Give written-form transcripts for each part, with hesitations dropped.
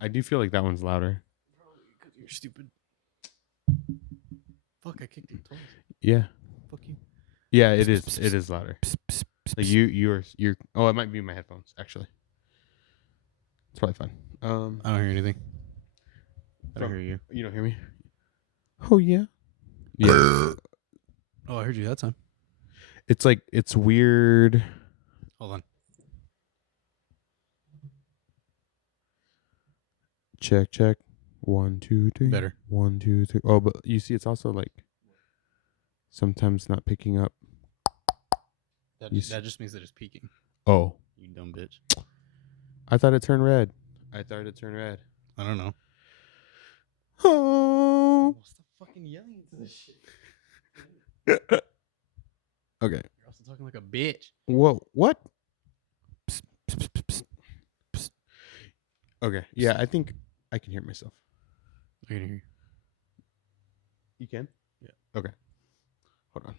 I do feel like that one's louder. Probably because you're stupid. Fuck, I kicked it twice. Yeah. Fuck you. Yeah, it is. It is louder. Like you're. Oh, it might be my headphones. Actually, it's probably fine. I don't hear anything. I don't hear you. You don't hear me? Oh yeah. Yeah. Oh, I heard you that time. It's like it's weird. Hold on. Check. 1, 2, 3. Better. 1, 2, 3. Oh, but you see, it's also like sometimes not picking up. That just means that it's peaking. Oh, You dumb bitch. I thought it turned red. I don't know. Oh. Stop fucking yelling into this shit. Okay. You're also talking like a bitch. Whoa. What? Psst, psst, psst, psst, psst. Okay. Yeah, I think I can hear myself. I can hear you. You can? Yeah. Okay. Hold on.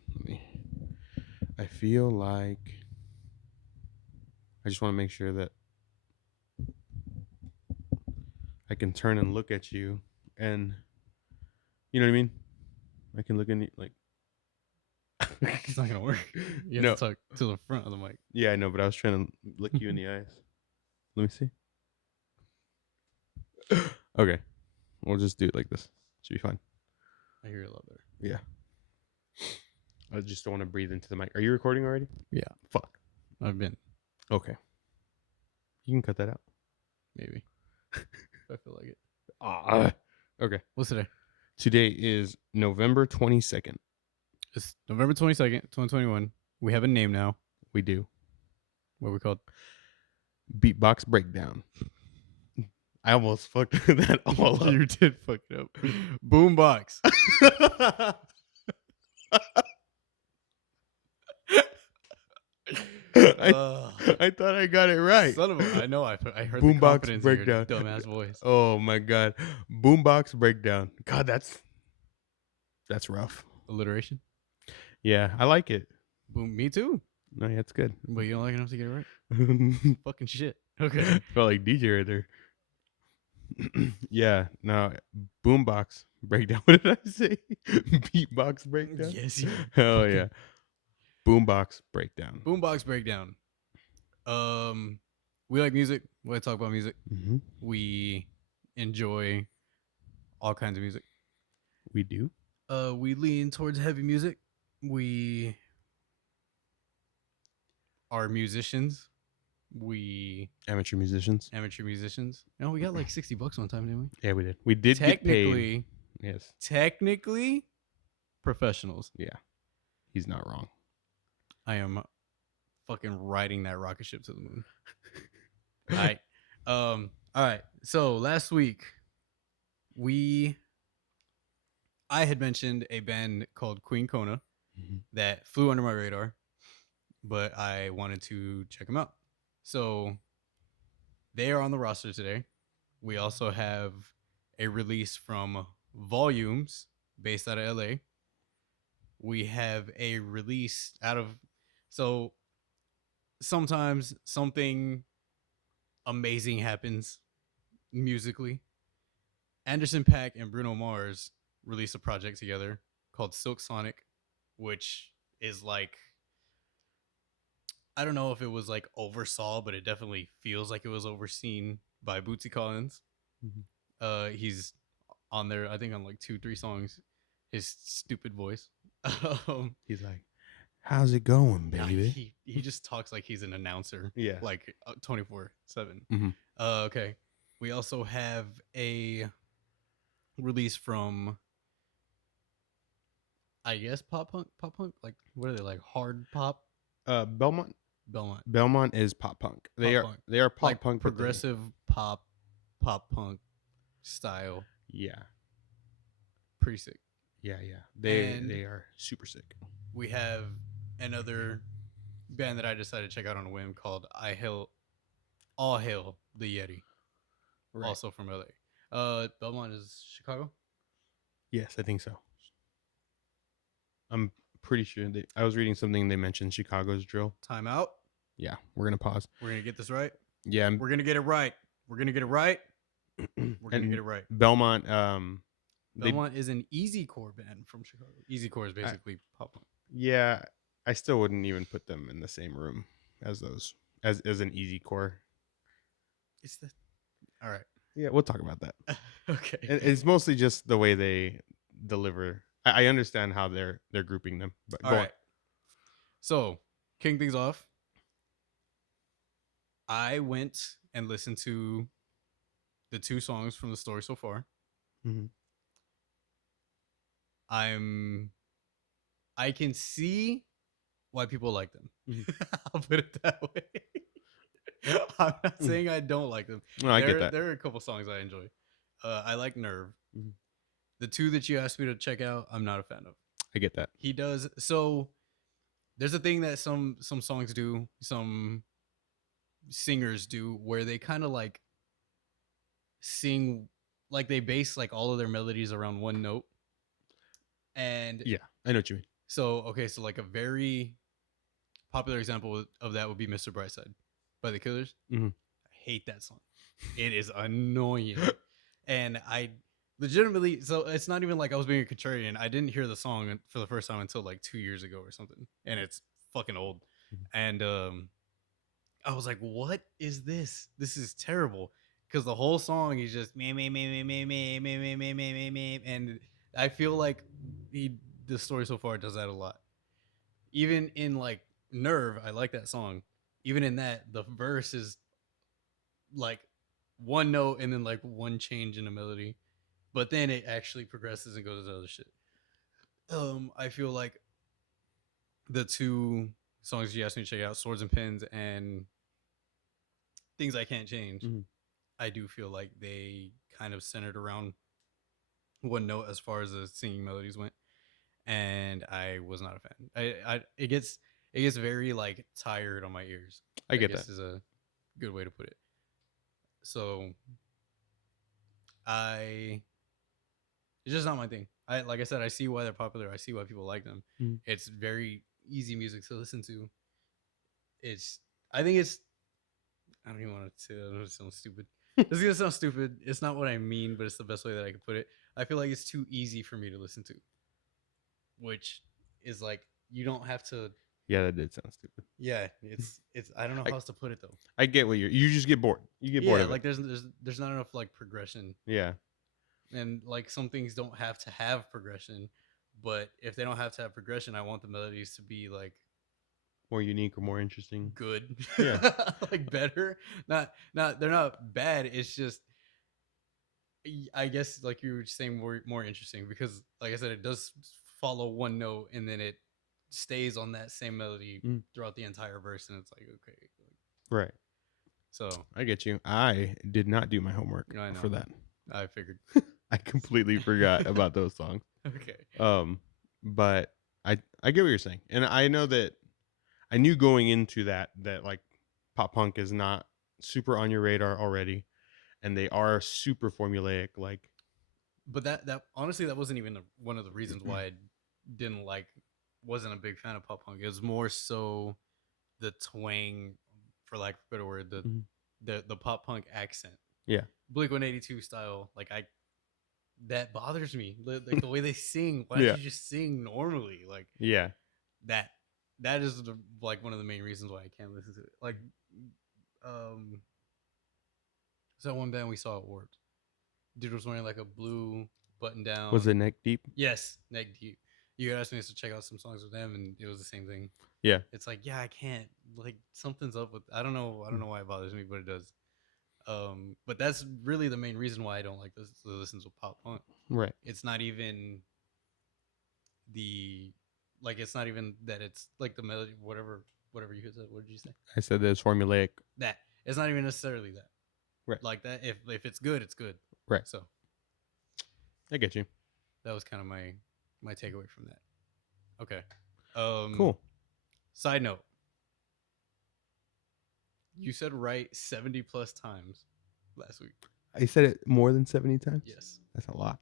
I feel like I just want to make sure that I can turn and look at you, and you know what I mean? I can look in like. It's not gonna work. You have to talk to the front of the mic. Yeah, I know, but I was trying to look you in the eyes. Let me see. Okay. We'll just do it like this. Should be fine. I hear it a lot better. Yeah. I just don't want to breathe into the mic. Are you recording already? Yeah. Fuck. I've been. Okay. You can cut that out. Maybe. I feel like it. Okay. What's today? Today is November 22nd. It's November 22nd, 2021. We have a name now. We do. What are we called? Beatbox Breakdown. I almost fucked that all up. You did fuck it up. BoomBox. I thought I got it right. Son of a, I know. I heard BoomBox the confidence Breakdown. in your dumbass voice. Oh my god. BoomBox Breakdown. God, that's rough. Alliteration. Yeah, I like it. Boom. Me too. No, yeah, it's good. But you don't like enough to get it right. Fucking shit. Okay. Felt like DJ right there. Yeah. No. BoomBox Breakdown. What did I say? Beatbox Breakdown. Yes. You Hell yeah. BoomBox Breakdown. BoomBox Breakdown. We like music. We like to talk about music. Mm-hmm. We enjoy all kinds of music. We do. We lean towards heavy music. We are musicians. We Amateur musicians. No, we got like $60 one time, didn't we? Yeah, we did. We did get paid. Yes. Technically, professionals. Yeah. He's not wrong. I am fucking riding that rocket ship to the moon. All right. All right. So last week, I had mentioned a band called Queen Kona that flew under my radar, but I wanted to check them out. So they are on the roster today. We also have a release from Volumes, based out of LA. We have a release so sometimes something amazing happens musically. Anderson .Paak and Bruno Mars released a project together called Silk Sonic, which is like, I don't know if it was like oversaw, but it definitely feels like it was overseen by Bootsy Collins. Mm-hmm. He's on there, I think, on like 2-3 songs. His stupid voice. He's like, "How's it going, baby?" He just talks like he's an announcer. Yeah, like 24/7. Mm-hmm. Okay. We also have a release from, I guess, pop punk. Like, what are they, like, hard pop? Belmont. Belmont is pop punk. They are pop like punk, progressive pop punk style. Yeah. Pretty sick. Yeah. They are super sick. We have another band that I decided to check out on a whim called All Hail The Yeti. Right. Also from LA. Belmont is Chicago? Yes, I think so. I'm pretty sure I was reading something, they mentioned Chicago's drill. Time out. Yeah, we're going to pause. We're going to get this right. Yeah. We're going to get it right. We're going to get it right. We're gonna get it right. Belmont. Belmont is an easycore band from Chicago. Easycore is basically pop punk. Yeah, I still wouldn't even put them in the same room as those as an easy core. It's the all right. Yeah, we'll talk about that. Okay. It's mostly just the way they deliver. I understand how they're grouping them, but All right. So, kicking things off, I went and listened to the 2 songs from the story so far. Mm-hmm. I can see why people like them. Mm-hmm. I'll put it that way. I'm not saying I don't like them. No, I get that. There are a couple songs I enjoy. I like Nerve. Mm-hmm. The 2 that you asked me to check out, I'm not a fan of. I get that. He does so. There's a thing that some songs do, some singers do, where they kind of like sing, like they base like all of their melodies around one note. And yeah, I know what you mean. So okay, so like a very popular example of that would be "Mr. Brightside" by the Killers. Mm-hmm. I hate that song. It is annoying, and I legitimately. So it's not even like I was being a contrarian. I didn't hear the song for the first time until like 2 years ago or something, and it's fucking old. Mm-hmm. And I was like, "What is this? This is terrible." Because the whole song is just me, and I feel like the story so far does that a lot. Even in like Nerve, I like that song. Even in that, the verse is like one note and then like one change in the melody, but then it actually progresses and goes to other shit. I feel like the 2 songs you asked me to check out, "Swords and Pins" and "Things I Can't Change," Mm-hmm. I do feel like they kind of centered around one note as far as the singing melodies went, and I was not a fan. It gets very like tired on my ears. I get guess that. is a good way to put it. So it's just not my thing. Like I said, I see why they're popular. I see why people like them. Mm-hmm. It's very easy music to listen to. I think it's I don't even want to say that. It sounds stupid. It's gonna sound stupid. It's not what I mean, but it's the best way that I could put it. I feel like it's too easy for me to listen to, which is like you don't have to. Yeah, that did sound stupid. Yeah, it's. I don't know how else to put it though. I get what you just get bored. You get bored of like it. there's not enough like progression. Yeah. And like some things don't have to have progression, but if they don't have to have progression, I want the melodies to be like more unique or more interesting. Good. Yeah. Like better. Not they're not bad. It's just I guess like you were saying more interesting because like I said, it does follow one note and then it stays on that same melody throughout the entire verse, and it's like okay. Right. So I get you. I did not do my homework for that. I figured. I completely forgot about those songs. Okay. But I get what you're saying, and I know that I knew going into that like pop punk is not super on your radar already, and they are super formulaic. Like, but that honestly that wasn't even one of the reasons why I wasn't a big fan of pop punk. It was more so the twang, for lack of a better word, the pop punk accent. Yeah. Blink-182 style, like that bothers me. Like the way they sing. Why don't you just sing normally? Like that is like one of the main reasons why I can't listen to it. Like so one band we saw at Warped. Dude was wearing like a blue button down. Was it Neck Deep? Yes, Neck Deep. You asked me to check out some songs with them, and it was the same thing. Yeah. It's like, yeah, I can't. Like something's up with. I don't know why it bothers me, but it does. But that's really the main reason why I don't like this to listen to pop punk. Right. It's not even it's not even that it's like the melody, whatever you said. What did you say? I said that it's formulaic. That it's not even necessarily that. Right. Like that. If it's good, it's good. Right. So I get you. That was kind of my takeaway from that. Okay. Cool. Side note. You said right 70 plus times last week. I said it more than 70 times? Yes. That's a lot.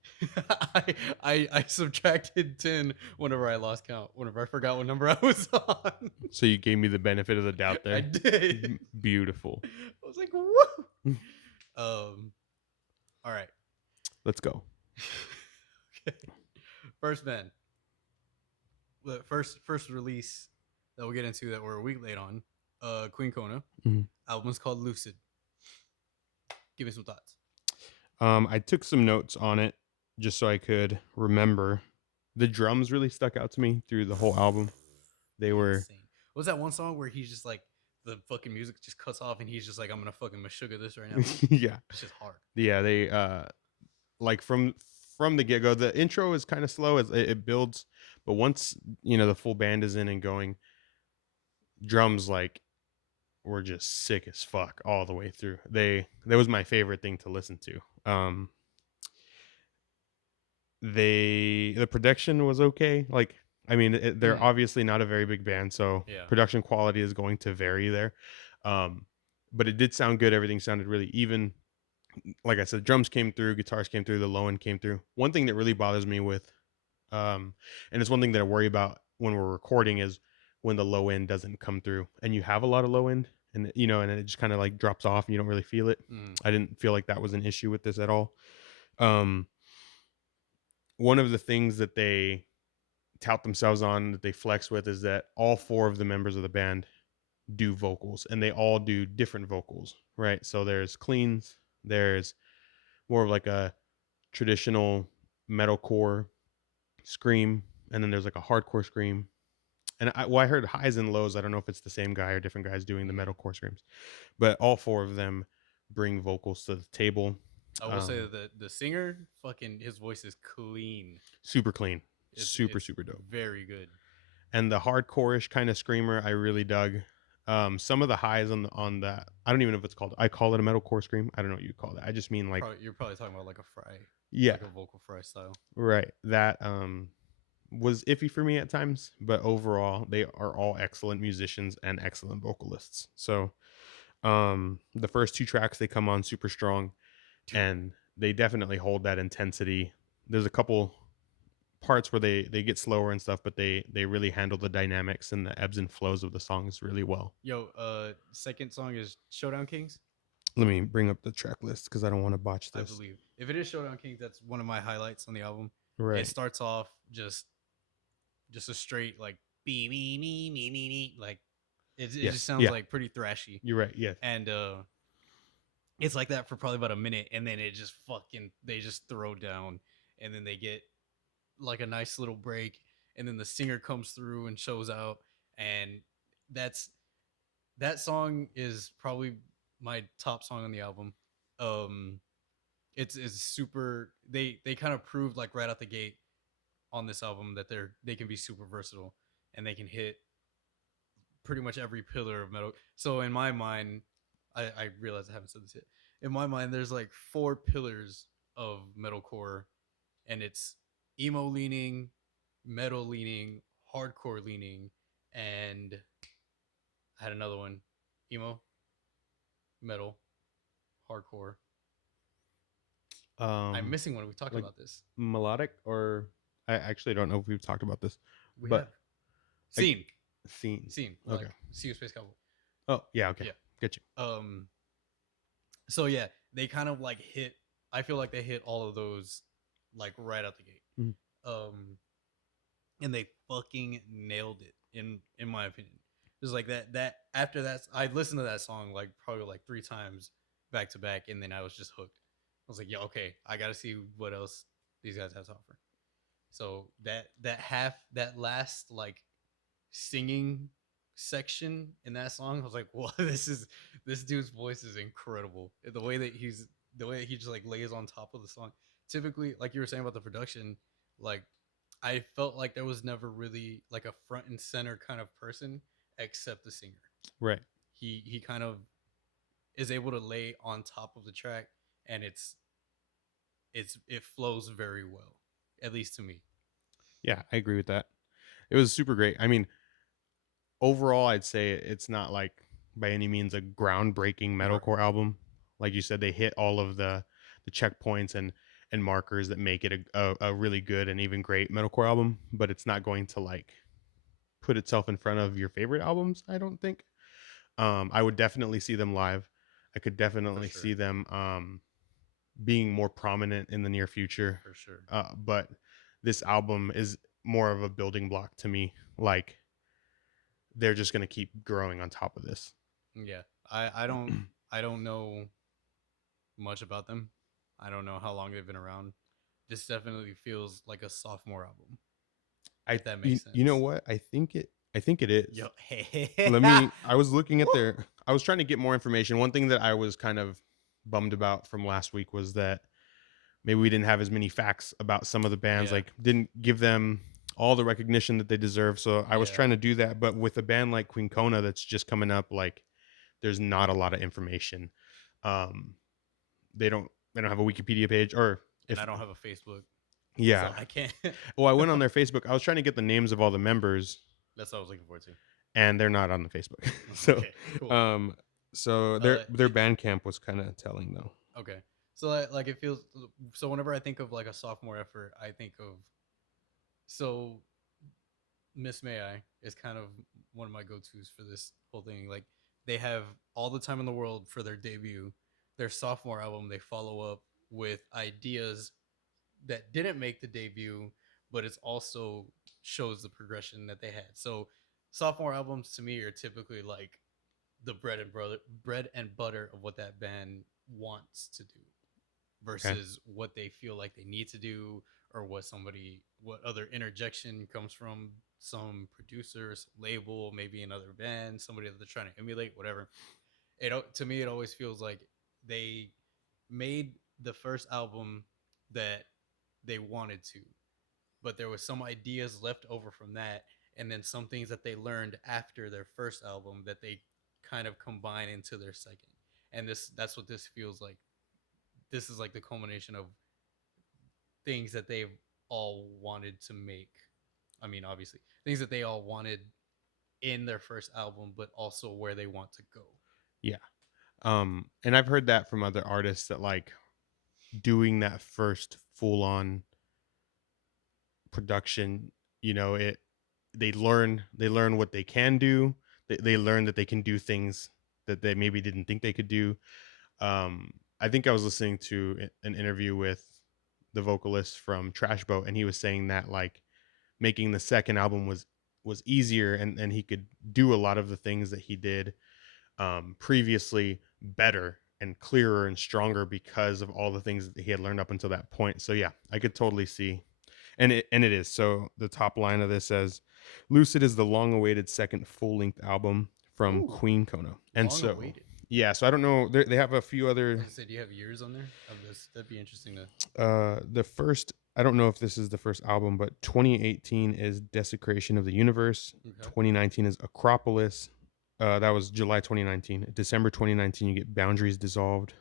I subtracted 10 whenever I lost count, whenever I forgot what number I was on. So you gave me the benefit of the doubt there? I did. Beautiful. I was like, whoa. All right. Let's go. Okay. First band. The first release that we'll get into that we're a week late on. Queen Kona. Mhm. Album's called Lucid. Give me some thoughts. I took some notes on it just so I could remember. The drums really stuck out to me through the whole album. They were Insane. What was that one song where he's just like the fucking music just cuts off and he's just like, I'm gonna fucking sugar this right now. yeah. It's just hard. Yeah, they like from the get-go, the intro is kind of slow as it builds, but once, the full band is in and going, drums like were just sick as fuck all the way through. That was my favorite thing to listen to. The production was okay. Like, I mean, they're obviously not a very big band, so Yeah. production quality is going to vary there. But it did sound good. Everything sounded really even. Like I said, drums came through, guitars came through, the low end came through. One thing that really bothers me with, and it's one thing that I worry about when we're recording, is when the low end doesn't come through, and you have a lot of low end, and and it just kind of like drops off, and you don't really feel it. I didn't feel like that was an issue with this at all. Um, One of the things that they tout themselves on, that they flex with, is that all four of the members of the band do vocals, and they all do different vocals, right? So there's cleans, there's more of like a traditional metalcore scream, and then there's like a hardcore scream. And I heard highs and lows. I don't know if it's the same guy or different guys doing the metalcore screams, but all four of them bring vocals to the table. I will say that the singer, fucking, his voice is clean. Super clean, It's super dope. very good. And the hardcore-ish kind of screamer, I really dug. Some of the highs on that, I don't even know if it's called. I call it a metalcore scream. I don't know what you call it. I just mean like, You're probably talking about like a fry, yeah, like a vocal fry style. right. That was iffy for me at times, but overall, they are all excellent musicians and excellent vocalists. So, the first two tracks they come on super strong, and they definitely hold that intensity. There's a couple parts where they get slower and stuff, but they really handle the dynamics and the ebbs and flows of the songs really well. Yo, second song is Showdown Kings. Let me bring up the track list because I don't want to botch I this. believe if it is Showdown Kings, that's one of my highlights on the album. Right. It starts off just a straight like me like it Yes. just sounds Yeah. like pretty thrashy. You're right. Yes. And it's like that for probably about a minute, and then it just they just throw down, and then they get like a nice little break, and then the singer comes through and shows out, and that song is probably my top song on the album. Um, it's super. They kind of proved like right out the gate on this album that they can be super versatile, and they can hit pretty much every pillar of metal. So in my mind, I realize I haven't said this yet. In my mind, there's like four pillars of metalcore, and it's emo leaning, metal leaning, hardcore leaning, and I had another one: emo, metal, hardcore. I'm missing one. We talked like about this. melodic, or I actually don't know if we've talked about this, We but have scene, scene. like Okay. See You Space Cowboy. Oh yeah. Okay. Yeah. Get you. So yeah, they kind of like hit. I feel like they hit all of those like right out the gate. Mhm. And they fucking nailed it in my opinion. Just like that after that, I listened to that song like probably like 3 times back to back, and then I was just hooked. I was like, yeah, okay, I got to see what else these guys have to offer. So that last like singing section in that song, I was like, well, this dude's voice is incredible. The way that he just like lays on top of the song. Typically, like you were saying about the production, like I felt like there was never really like a front and center kind of person except the singer. Right. He kind of is able to lay on top of the track, and it flows very well, at least to me. Yeah, I agree with that. It was super great. I mean, overall, I'd say it's not like by any means a groundbreaking metalcore album. Like you said, they hit all of the checkpoints and markers that make it a really good and even great metalcore album. But it's not going to like put itself in front of your favorite albums, I don't think. I would definitely see them live. I could definitely sure. see them being more prominent in the near future. for sure. But this album is more of a building block to me. Like they're just gonna keep growing on top of this. Yeah, I don't know much about them. I don't know how long they've been around. This definitely feels like a sophomore album, I if that you, makes you know sense. what? I think it is. Yo, hey, Let me I was looking at their I was trying to get more information. One thing that I was kind of bummed about from last week was that maybe we didn't have as many facts about some of the bands, yeah, like didn't give them all the recognition that they deserve. So I was yeah, trying to do that, but with a band like Queen Kona that's just coming up, like there's not a lot of information. Um they don't have a Wikipedia page, or and if I don't have a Facebook, yeah. so I can't. Well, I went on their Facebook. I was trying to get the names of all the members, That's what I was looking forward to. and they're not on the Facebook. so Okay, cool. um so their It Bandcamp was kind of telling though. okay. So like it feels so. Whenever I think of like a sophomore effort, I think of so Miss May I is kind of one of my go-tos for this whole thing. Like they have all the time in the world for their debut. Their sophomore album, they follow up with ideas that didn't make the debut, but it's also shows the progression that they had. So sophomore albums to me are typically like the bread and butter of what that band wants to do Okay. versus what they feel like they need to do or what other interjection comes from some producer, some label, maybe another band, somebody that they're trying to emulate, whatever. To me it always feels like they made the first album that they wanted to, but there was some ideas left over from that, and then some things that they learned after their first album that they kind of combine into their second. And that's what this feels like. This is like the culmination of things that they've all wanted to make. I mean, obviously, things that they all wanted in their first album, but also where they want to go. Yeah. And I've heard that from other artists that like doing that first full on production, it they learn what they can do. They learn that they can do things that they maybe didn't think they could do. I think I was listening to an interview with the vocalist from Trash Boat, and he was saying that like making the second album was easier, and he could do a lot of the things that he did previously better and clearer and stronger because of all the things that he had learned up until that point. So yeah, I could totally see. And it is. So the top line of this says Lucid is the long-awaited second full-length album from Ooh, Queen Kona. And long so awaited. yeah, so I don't know, they have a few I other was gonna say, do you have years on there of this? That'd be interesting to. the first, I don't know if this is the first album, but 2018 is Desecration of the Universe. Okay. 2019 is Acropolis. That was July 2019. December 2019, you get Boundaries Dissolved.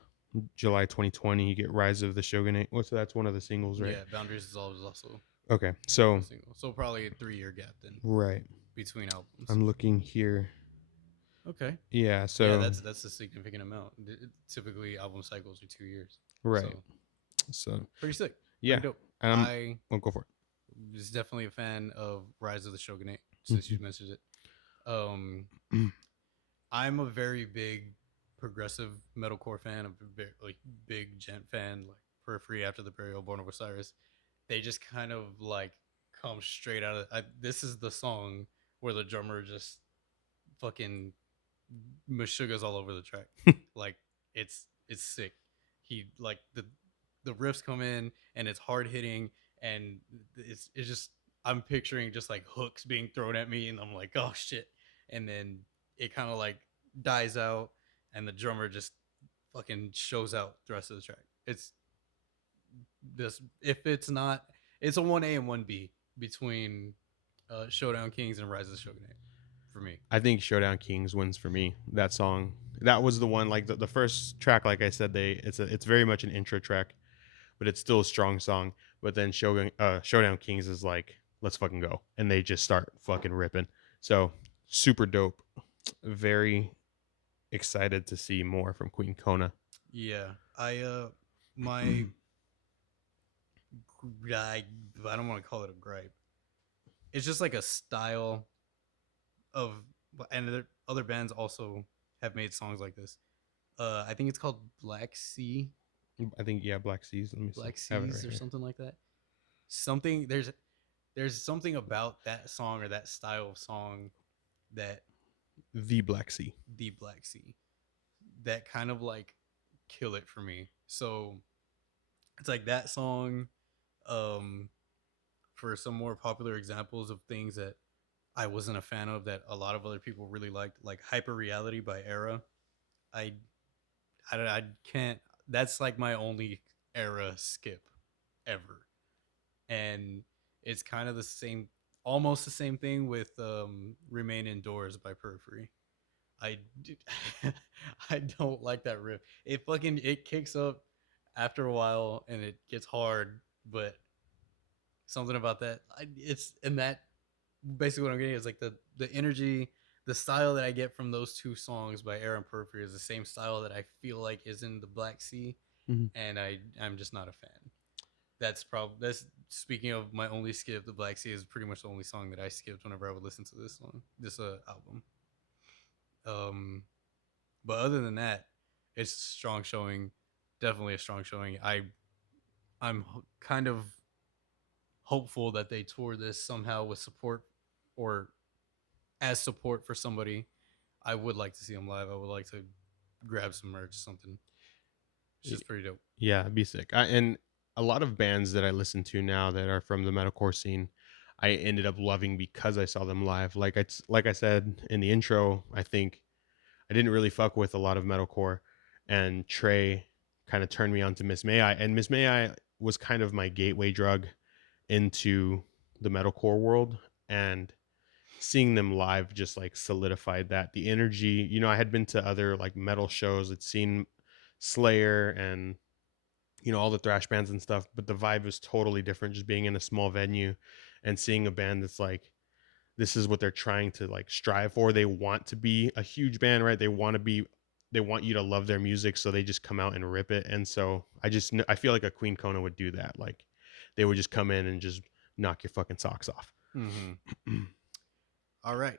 July 2020, you get Rise of the Shogunate. Well, so that's one of the singles, right? Yeah, Boundaries Dissolved is also Okay, one of so the singles. So probably a 3 year gap then right, between albums. I'm looking here. Okay. Yeah, Yeah, so that's a significant amount. Typically, album cycles are 2 years, right, so so pretty sick, yeah, pretty dope. and I I'll go for was definitely a fan of Rise of the Shogunate since it. you mentioned it. Um, I'm a very big progressive metalcore fan. I'm a very like big gent fan, like Periphery, After the Burial, Born of Osiris. They just kind of like come straight out of. This is the song where the drummer just fucking Meshuggah's all over the track. Like it's sick. He like the riffs come in and it's hard hitting and it's just I'm picturing just like hooks being thrown at me and I'm like, oh shit. And then it kind of like dies out and the drummer just fucking shows out the rest of the track. It's this if it's not it's a 1A and 1B between Showdown Kings and Rise of the Shogunate for me. I think Showdown Kings wins for me. That song, that was the one. Like the first track, like I said, it's very much an intro track, but it's still a strong song. But then Showdown Kings is like, let's fucking go, and they just start fucking ripping. So super dope. Very excited to see more from Queen Kona. Yeah, my I don't want to call it a gripe. It's just like a style of, and other bands also have made songs like this. I think it's called Black Sea. I think yeah, Black Seas. Let me see. Black I have it Seas right or here. something like that. Something there's something about that song or that style of song that The Black Sea. the Black Sea that kind of like kill it for me. So it's like that song. Um, for some more popular examples of things that I wasn't a fan of that a lot of other people really liked, like Hyper Reality by Era. I I can't. That's like my only Era skip ever, and it's kind of the same, almost the same thing with Remain Indoors by Periphery. I I don't like that riff. It kicks up after a while and it gets hard, but something about that it's and that basically what I'm getting is like the energy, the style that I get from those two songs by Aaron Periphery is the same style that I feel like is in the Black Sea, Mhm. and I'm just not a fan. That's speaking of my only skip. The Black Sea is pretty much the only song that I skipped whenever I would listen to this album. Um, but other than that, it's strong showing. Definitely a strong showing. I'm kind of hopeful that they tour this somehow with support or as support for somebody. I would like to see them live. I would like to grab some merch, something. It's Y- just pretty dope. Yeah, it'd be sick. And a lot of bands that I listen to now that are from the metalcore scene, I ended up loving because I saw them live. Like I said in the intro, I think I didn't really fuck with a lot of metalcore, and Tre kind of turned me on to Miss May I, and Miss May I was kind of my gateway drug into the metalcore world, and seeing them live just like solidified that. The energy, I had been to other like metal shows, I'd seen Slayer and all the thrash bands and stuff, but the vibe was totally different just being in a small venue and seeing a band that's like, this is what they're trying to like strive for. They want to be a huge band, right? They want you to love their music, so they just come out and rip it. And so I feel like a Queen Kona would do that. Like they would just come in and just knock your fucking socks off. Mm-hmm. All right.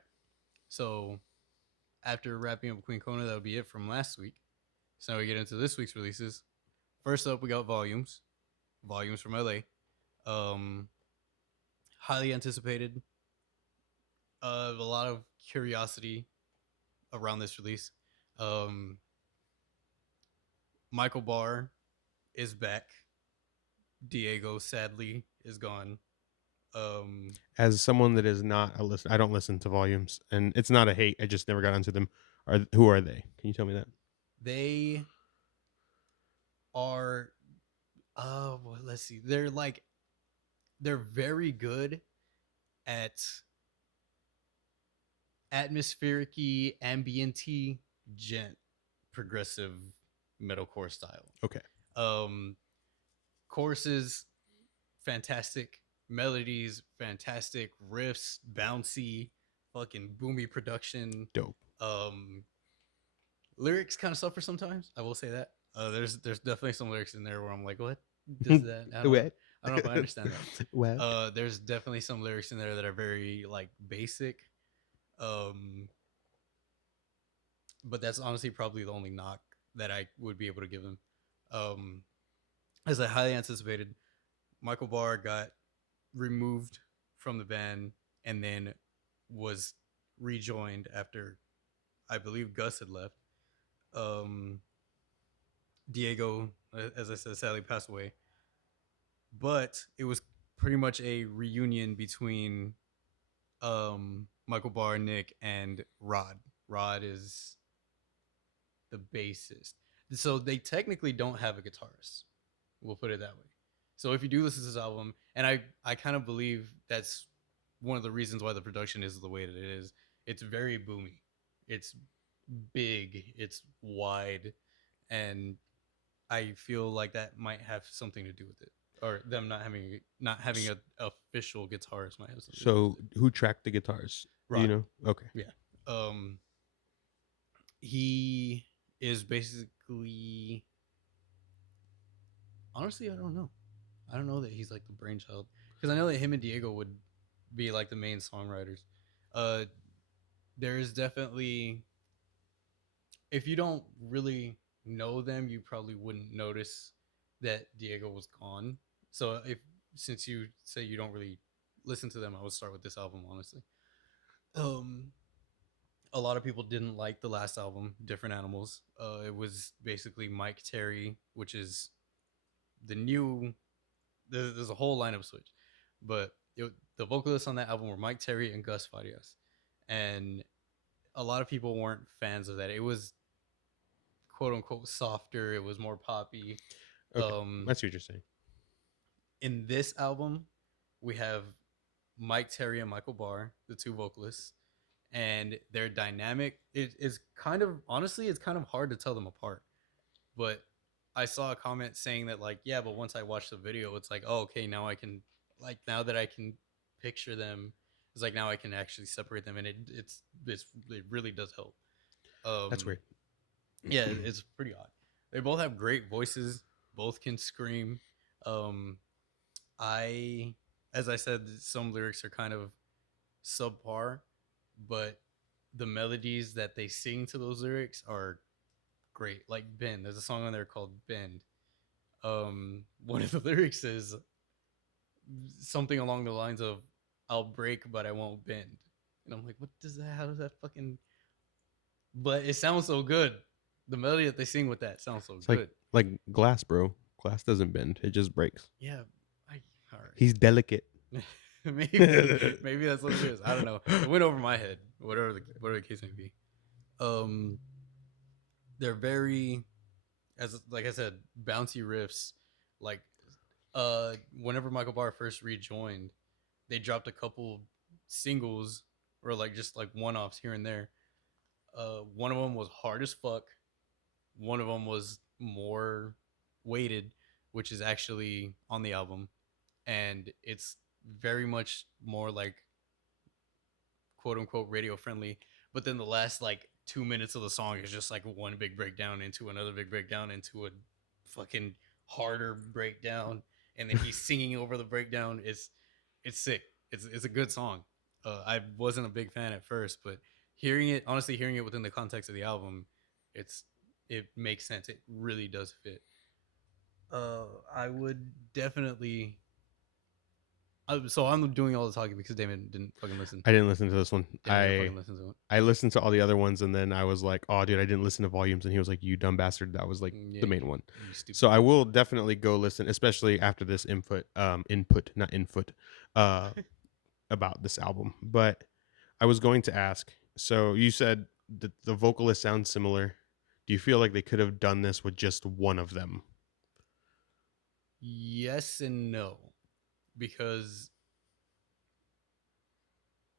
So after wrapping up Queen Kona, that'll be it from last week. So now we get into this week's releases. First up, we got Volumes. Volumes from LA. Um, highly anticipated. A lot of curiosity around this release. Um, Michael Barr is back. Diego sadly is gone. Um, As someone that is not a listen, I don't listen to volumes, and it's not a hate. I just never got onto them. Who are they? Can you tell me that? they are well, let's see. They're very good at atmospheric ambient gent progressive metalcore style. Okay, Um Choruses fantastic, melodies fantastic, riffs bouncy, fucking boomy production. dope. Um Lyrics kind of suffer sometimes. I will say that. There's definitely some lyrics in there where I'm like, what does that? What? I don't know if I understand that. What? There's definitely some lyrics in there that are very like basic. Um, but that's honestly probably the only knock that I would be able to give him. Um, as I highly anticipated, Michael Barr got removed from the band and then was rejoined after I believe Gus had left. Um, Diego, as I said, sadly passed away. But it was pretty much a reunion between Michael Barr, Nick, and Rod. Rod is the bassist. So they technically don't have a guitarist. We'll put it that way. So if you do listen to this album, and I kind of believe that's one of the reasons why the production is the way that it is. It's very boomy. It's big. It's wide, and I feel like that might have something to do with it, or them not having a official guitarist might have something to do So with it. who tracked the guitars? Do you Rod, know? Okay. yeah. Um, he is basically honestly, I don't know. I don't know that he's like the brainchild because I know that him and Diego would be like the main songwriters. Uh, there is definitely if you don't really know them, you probably wouldn't notice that Diego was gone. So if since you say you don't really listen to them, I will start with this album honestly. Um, a lot of people didn't like the last album, Different Animals. It was basically Mike Terry, which is the new. There's a whole lineup switch, but the vocalists on that album were Mike Terry and Gus Farias, and a lot of people weren't fans of that. It was quote unquote softer. It was more poppy. Okay, Um, I see what you're saying. in this album, we have Mike Terry and Michael Barr, the two vocalists, and their dynamic is kind of honestly, it's kind of hard to tell them apart. But I saw a comment saying that like, yeah, but once I watch the video, it's like, oh, okay, now I can now that I can picture them, it's like now I can actually separate them, and it really does help. That's Um, weird. yeah, it's pretty odd. They both have great voices. Both can scream. Um, I, as I said, some lyrics are kind of subpar, but the melodies that they sing to those lyrics are great. Like Bend, there's a song on there called Bend. One of the lyrics is something along the lines of "I'll break, but I won't bend," and I'm like, what does that? How does that fucking? But it sounds so good. The melody that they sing with that sounds so It's good. like glass, bro. Glass doesn't bend; it just breaks. Yeah, I all He's delicate. right. Maybe that's what it is. I don't know. It went over my head. Whatever the case may be. Um, they're very, as like I said, bouncy riffs. Like, whenever Michael Barr first rejoined, they dropped a couple singles or like just like one offs here and there. One of them was hard as fuck. One of them was more weighted, which is actually on the album, and it's very much more like quote unquote radio friendly. But then the last like 2 minutes of the song is just like one big breakdown into another big breakdown into a fucking harder breakdown, and then he's singing over the breakdown. It's sick. It's a good song. I wasn't a big fan at first, but hearing it within the context of the album, it's it makes sense. It really does fit. I would definitely. So I'm doing all the talking because Damon didn't fucking listen. I didn't listen to this one. Damon didn't fucking listen to it. I listened to all the other ones, and then I was like, "Oh, dude, I didn't listen to Volumes." And he was like, "You dumb bastard!" That was like Yeah, the main one. you stupid. So I will definitely go listen, especially after this input, not input, uh, about this album. But I was going to ask. So you said that the vocalists sound similar. Do you feel like they could have done this with just one of them? Yes and no, because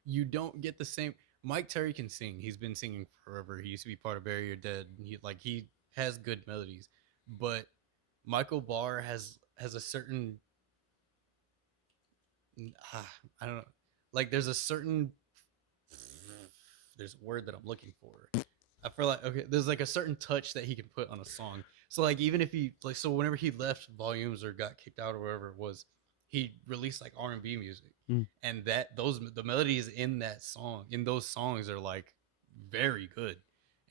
you don't get the same. Mike Terry can sing. He's been singing forever. He used to be part of Bury Your Dead. He has good melodies, but Michael Barr has a certain I don't know. Like there's a word that I'm looking for. I feel like okay, there's like a certain touch that he can put on a song. So like even if he like so whenever he left Volumes or got kicked out or whatever it was, he released like R&B music. Mm. And that those the melodies in that song in those songs are like very good.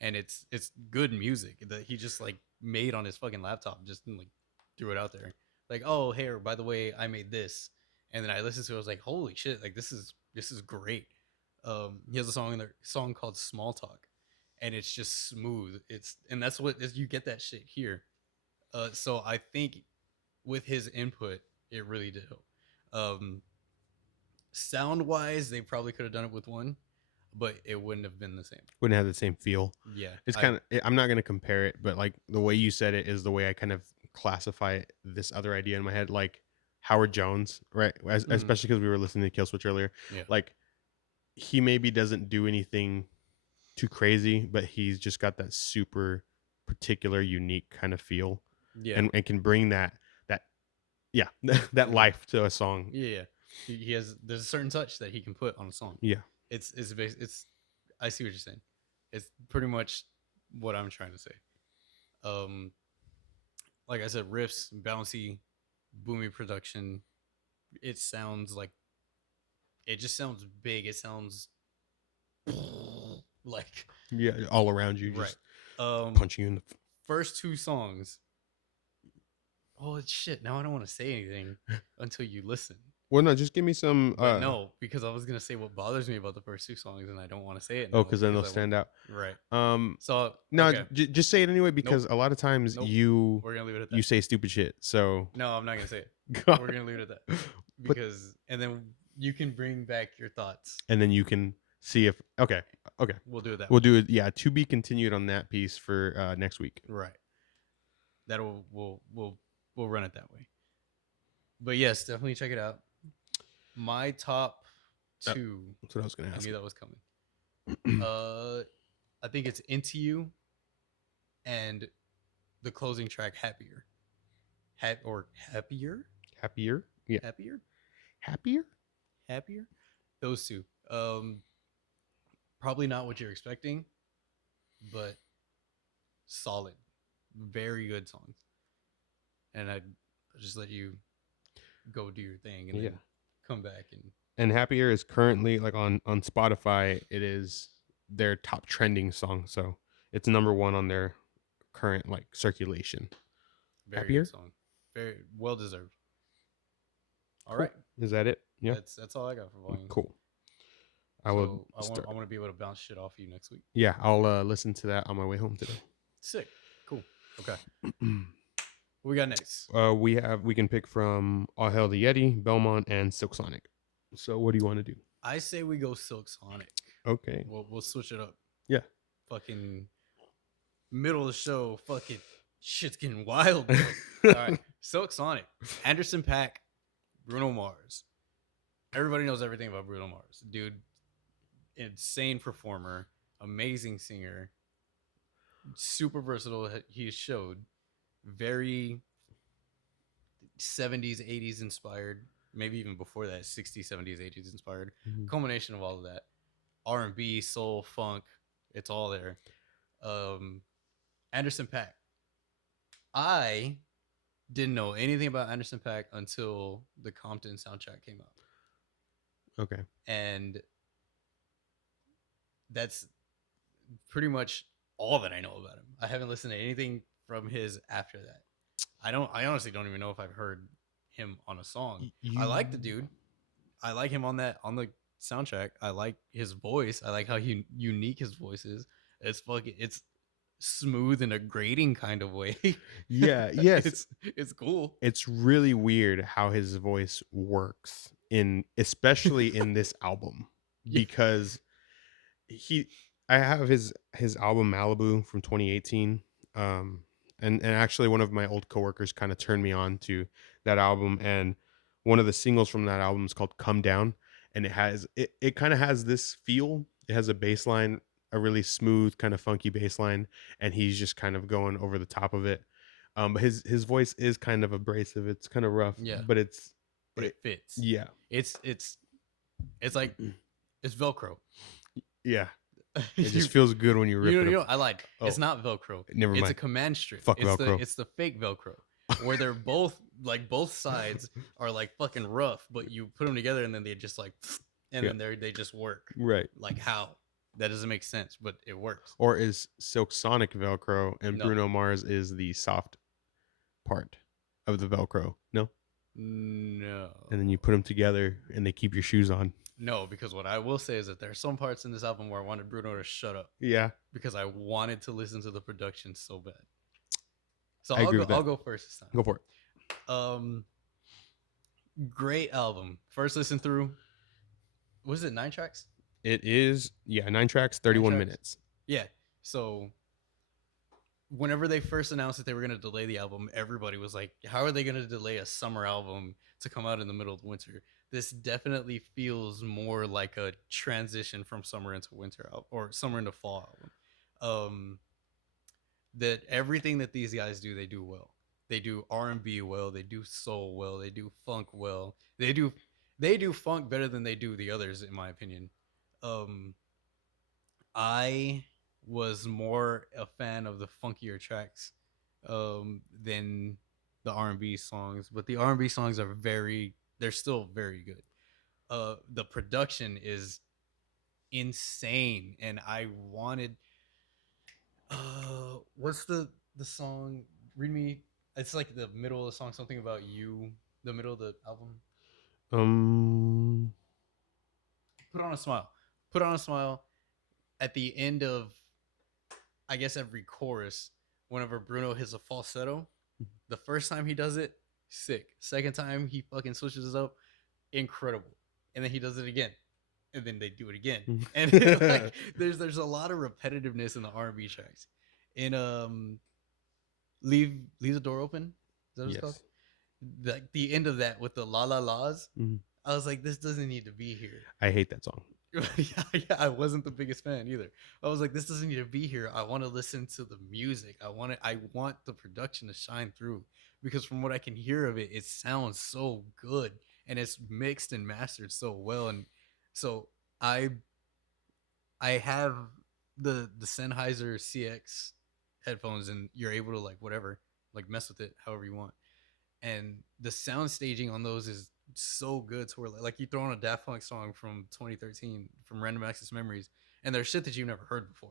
And it's good music that he just like made on his fucking laptop, just like threw it out there. Like, oh hey, by the way, I made this. And then I listened to it, I was like, holy shit, like this is great. He has a song called Small Talk, and it's just smooth. And that's what is you get that shit here. So I think with his input, it really did help. Um, sound wise, they probably could have done it with one, but it wouldn't have been the same. Wouldn't have the same feel. Yeah, It's kind of. I'm not going to compare it, but like the way you said it is the way I kind of classify this other idea in my head, like Howard Jones, right? Especially because we were listening to Killswitch earlier. Yeah. Like he maybe doesn't do anything too crazy, but he's just got that super particular, unique kind of feel, Yeah, and can bring that yeah that life to a song. yeah. He has there's a certain touch that he can put on a song. Yeah, It's I see what you're saying. It's pretty much what I'm trying to say. Um, like I said, riffs, bouncy, boomy production. It sounds like it just sounds big. It sounds like yeah, all around you, right. just punching you in the. First two songs, Oh shit! Now I don't want to say anything until you listen. Well, no, just give me some. But no, because I was gonna say what bothers me about the first two songs, and I don't want to say it Oh, now because then they'll because I want. stand out. Right. Um, So no, okay. just say it anyway because Nope. a lot of times Nope. you We're gonna leave it at you that. say stupid shit. So No, I'm not gonna say it. God. We're gonna leave it at that But because, and then you can bring back your thoughts. and then you can see if okay, okay, We'll do it that we'll way. do it. Yeah, to be continued on that piece for next week. Right. That'll we'll run it that way. But yes, definitely check it out. My top two. That's what I was gonna I ask. knew that was coming. I think it's Into You and the closing track Happier. Or Happier? Happier, yeah, Happier? happier. Happier? Those two. Probably not what you're expecting, but solid. Very good songs. And I'll just let you go do your thing and Yeah. then come back and And happier is currently like on Spotify. It is their top trending song, so it's number one on their current like circulation. very Happier. good song. Very well deserved. All Cool. right. Is that it? Yeah. That's all I got for volume. Cool. I will So I start. want to be able to bounce shit off you next week. Yeah, I'll listen to that on my way home today. Sick. Cool. Okay. What we got next? We can pick from All Hail the Yeti, Belmont, and Silk Sonic. So what do you want to do? I say we go Silk Sonic. Okay. We'll switch it up. Yeah. Fucking middle of the show. Fucking shit's getting wild. Bro. All right. Silk Sonic. Anderson .Paak. Bruno Mars. Everybody knows everything about Bruno Mars. Dude, insane performer. Amazing singer. Super versatile. He showed. Very 70s, 80s inspired. Maybe even before that, 60s, 70s, 80s inspired. Mm-hmm. Culmination of all of that. R&B, soul, funk. It's all there. Anderson .Paak. I didn't know anything about Anderson .Paak until the Compton soundtrack came out. Okay. And that's pretty much all that I know about him. I haven't listened to anything from his after that. I honestly don't even know if I've heard him on a song. I like the dude. I like him on the soundtrack. I like his voice. I like how unique his voice is. It's smooth in a grating kind of way. Yeah, yes. It's cool. It's really weird how his voice works especially in this album because I have his album Malibu from 2018. And actually one of my old coworkers kind of turned me on to that album, and one of the singles from that album is called Come Down, and it kind of has this feel. It has a bass line, a really smooth kind of funky bass line, and he's just kind of going over the top of it. But his voice is kind of abrasive. It's kind of rough, but it fits. Yeah. It's like it's Velcro. Yeah. It just feels good when you rip it. I lied. Oh. It's not Velcro. Never mind. It's a command strip. Fuck Velcro. It's the fake Velcro where they're both sides are like fucking rough, but you put them together and then they just like, and then they just work. Right. Like how? That doesn't make sense, but it works. Or is Silk Sonic Velcro and Bruno Mars is the soft part of the Velcro? No. No. And then you put them together and they keep your shoes on. No, because what I will say is that there are some parts in this album where I wanted Bruno to shut up. Yeah. Because I wanted to listen to the production so bad. So I'll go first this time. Go for it. Great album. First listen through. Was it 9 tracks? It is, 9 tracks, 31 minutes. Yeah. So whenever they first announced that they were going to delay the album, everybody was like, how are they going to delay a summer album to come out in the middle of winter? This definitely feels more like a transition from summer into winter or summer into fall album. That everything that these guys do, they do well. They do R&B well. They do soul well. They do funk well. They do funk better than they do the others, in my opinion. I was more a fan of the funkier tracks than the R&B songs, but the R&B songs they're still very good. The production is insane, and I wanted what's the song? Read Me It's like the middle of the song, something about you. The middle of the album. Um, Put on a smile. Put on a smile. At the end of, I guess, every chorus, whenever Bruno hits a falsetto, the first time he does it, sick. Second time he fucking switches it up, incredible. And then he does it again, and then they do it again. And like, there's a lot of repetitiveness in the R&B tracks. In leave the door open. Is that what it's called? yes. Like the end of that with the la la la's. Mhm. I was like, this doesn't need to be here. I hate that song. Yeah, I wasn't the biggest fan either. I was like, this doesn't need to be here. I want to listen to the music. I want the production to shine through, because from what I can hear of it, it sounds so good and it's mixed and mastered so well. And so I I have the Sennheiser CX headphones, and you're able to like whatever, like mess with it however you want. And the sound staging on those is so good to where like you throw on a Daft Punk song from 2013 from Random Access Memories, and there's shit that you've never heard before.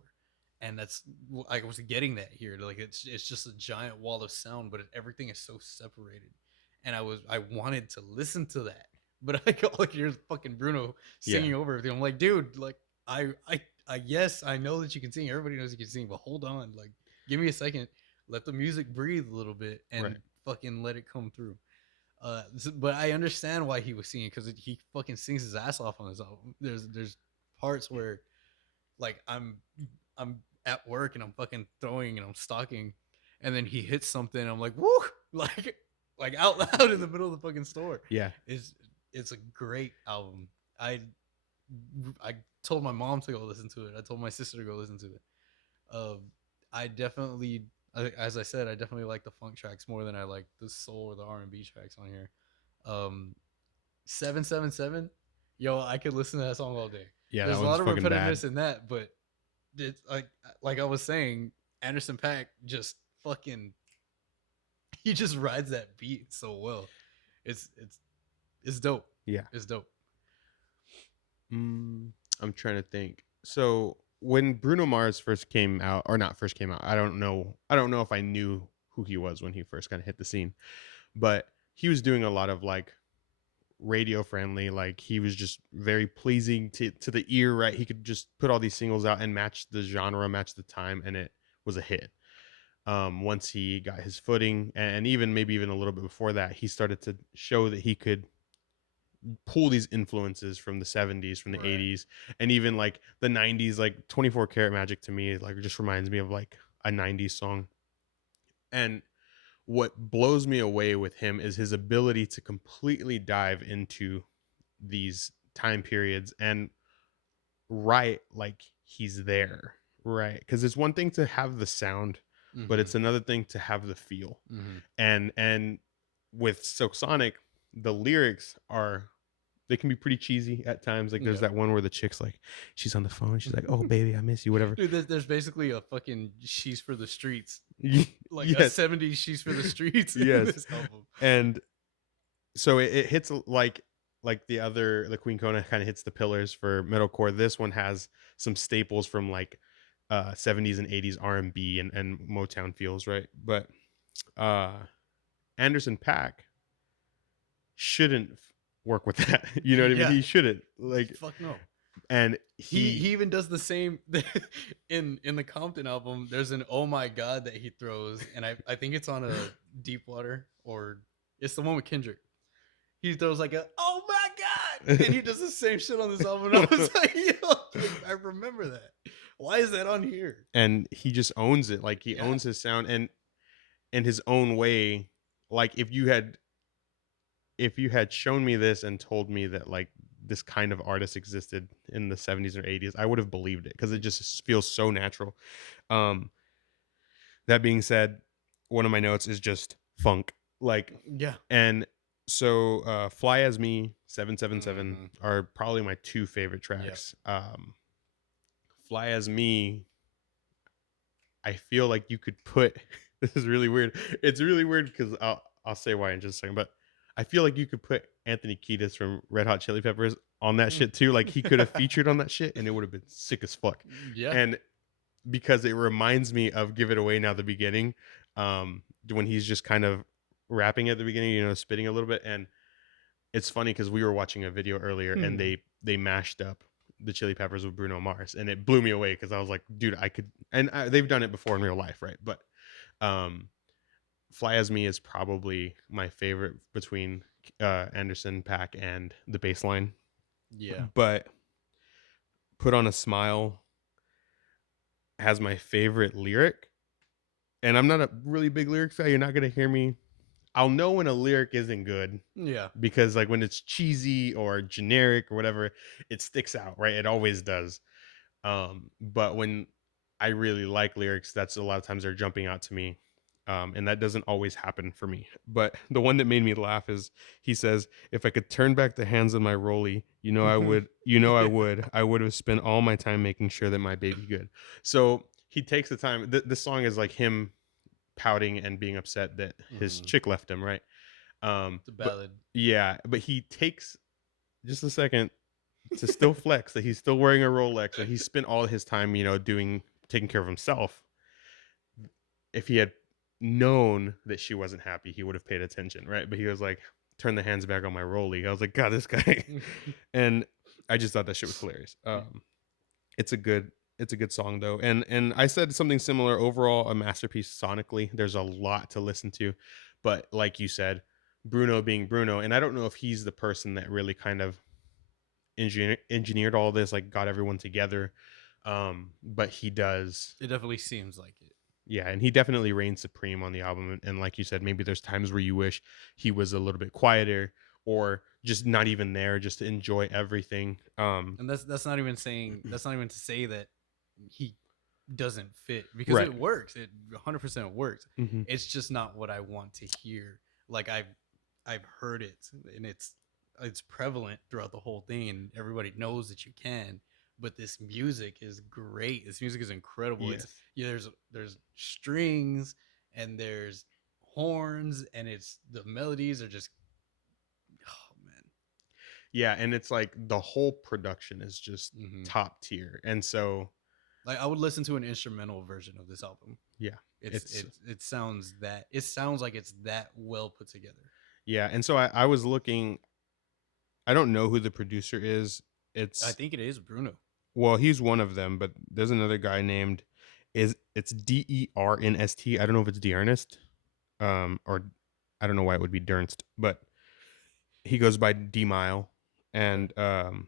And that's, I was getting that here. Like it's just a giant wall of sound, but everything is so separated. And I wanted to listen to that, but I got like here's fucking Bruno singing over everything. I'm like, dude, like I yes, I know that you can sing. Everybody knows you can sing, but hold on, like give me a second. Let the music breathe a little bit and Right. fucking let it come through. But I understand why he was singing, because he fucking sings his ass off on his album. There's parts where like I'm at work and I'm fucking throwing and I'm stalking, and then he hits something. And I'm like, woo, like out loud in the middle of the fucking store. Yeah. It's a great album. I told my mom to go listen to it. I told my sister to go listen to it. I definitely, as I said, I definitely like the funk tracks more than I like the soul or the R&B tracks on here. 777, yo, I could listen to that song all day. Yeah, There's that a lot one's of fucking bad. repetitiveness in that, but it's like I was saying, Anderson .Paak just fucking he just rides that beat so well. It's dope. Yeah. It's dope. I'm trying to think. So when Bruno Mars first came out, or not first came out, I don't know. I don't know if I knew who he was when he first kind of hit the scene, but he was doing a lot of like radio friendly. Like he was just very pleasing to the ear. Right, he could just put all these singles out and match the genre, match the time, and it was a hit. Once he got his footing, and even maybe even a little bit before that, he started to show that he could pull these influences from the 70s, from the Right. 80s, and even like the 90s. Like 24 Karat Magic to me like just reminds me of like a 90s song. And what blows me away with him is his ability to completely dive into these time periods and write like he's there, right? Because it's one thing to have the sound, but it's another thing to have the feel. And with Silk Sonic, the lyrics are, they can be pretty cheesy at times. Like there's that one where the chick's like, she's on the phone, she's like, oh baby, I miss you, whatever. Dude, there's basically a fucking She's for the Streets, like yes. a 70s She's for the Streets in Yes. this album. And so it hits like the Queen Kona kind of hits the pillars for metalcore. This one has some staples from like 70s and 80s R&B and Motown feels, right? But Anderson .Paak shouldn't work with that. You know what I mean? He shouldn't. Like fuck no. And he even does the same in the Compton album. There's an oh my god that he throws, and I think it's on a Deepwater, or it's the one with Kendrick. He throws like a oh my god, and he does the same shit on this album. And I was like, yo, I remember that. Why is that on here? And he just owns it. Like he owns his sound, and in his own way. Like if you had shown me this and told me that like this kind of artist existed in the 70s or 80s, I would have believed it, because it just feels so natural. That being said, one of my notes is just funk. Like, and so Fly As Me, 777 are probably my two favorite tracks. Fly As Me, I feel like you could put this is really weird. It's really weird because I'll say why in just a second, but I feel like you could put Anthony Kiedis from Red Hot Chili Peppers on that shit too. Like he could have featured on that shit and it would have been sick as fuck. And because it reminds me of Give It Away Now, the beginning, when he's just kind of rapping at the beginning, spitting a little bit. And it's funny because we were watching a video earlier and Hmm. they mashed up the Chili Peppers with Bruno Mars, and it blew me away because I was like, dude, I could. And they've done it before in real life, right? But um, Fly As Me is probably my favorite between Anderson Paak and the bass line. Yeah. But Put On a Smile has my favorite lyric. And I'm not a really big lyrics guy. You're not going to hear me. I'll know when a lyric isn't good Yeah. because, like, when it's cheesy or generic or whatever, it sticks out, right? It always does. But when I really like lyrics, that's a lot of times they're jumping out to me. And that doesn't always happen for me. But the one that made me laugh is he says, "If I could turn back the hands of my rollie, I would, Yeah. I would have spent all my time making sure that my baby good." So he takes the time. The song is like him pouting and being upset that his Hmm. chick left him, right? It's a But ballad. yeah, but he takes just a second to still flex that he's still wearing a Rolex and he spent all his time, taking care of himself. If he had known that she wasn't happy, he would have paid attention, right? But he was like, "Turn the hands back on my Rolly." I was like, "God, this guy," and I just thought that shit was hilarious. It's a good, it's a good song though, and I said something similar. Overall, a masterpiece sonically. There's a lot to listen to, but like you said, Bruno being Bruno, and I don't know if he's the person that really kind of engineered all this, like got everyone together. But he does, It definitely seems like it. yeah, and he definitely reigns supreme on the album. And like you said, maybe there's times where you wish he was a little bit quieter or just not even there, just to enjoy everything. And that's not even saying that's not even to say that he doesn't fit because Right. it works. It 100% works. Hmm. It's just not what I want to hear. Like I've heard it and it's prevalent throughout the whole thing and everybody knows that you can. But this music is great. This music is incredible. It's Yes. yeah, there's strings and there's horns and it's the melodies are just oh man. Yeah, and it's like the whole production is just Hmm. top tier. And so, Like I would listen to an instrumental version of this album. yeah, It's it's it sounds like it's that well put together. yeah, and so I was looking. I don't know who the producer is. I It's think it is Bruno. Well, he's one of them, but there's another guy named it's Dernst. I don't know if it's Dearnest, or I don't know why it would be Dernst, but he goes by D Mile, Okay. and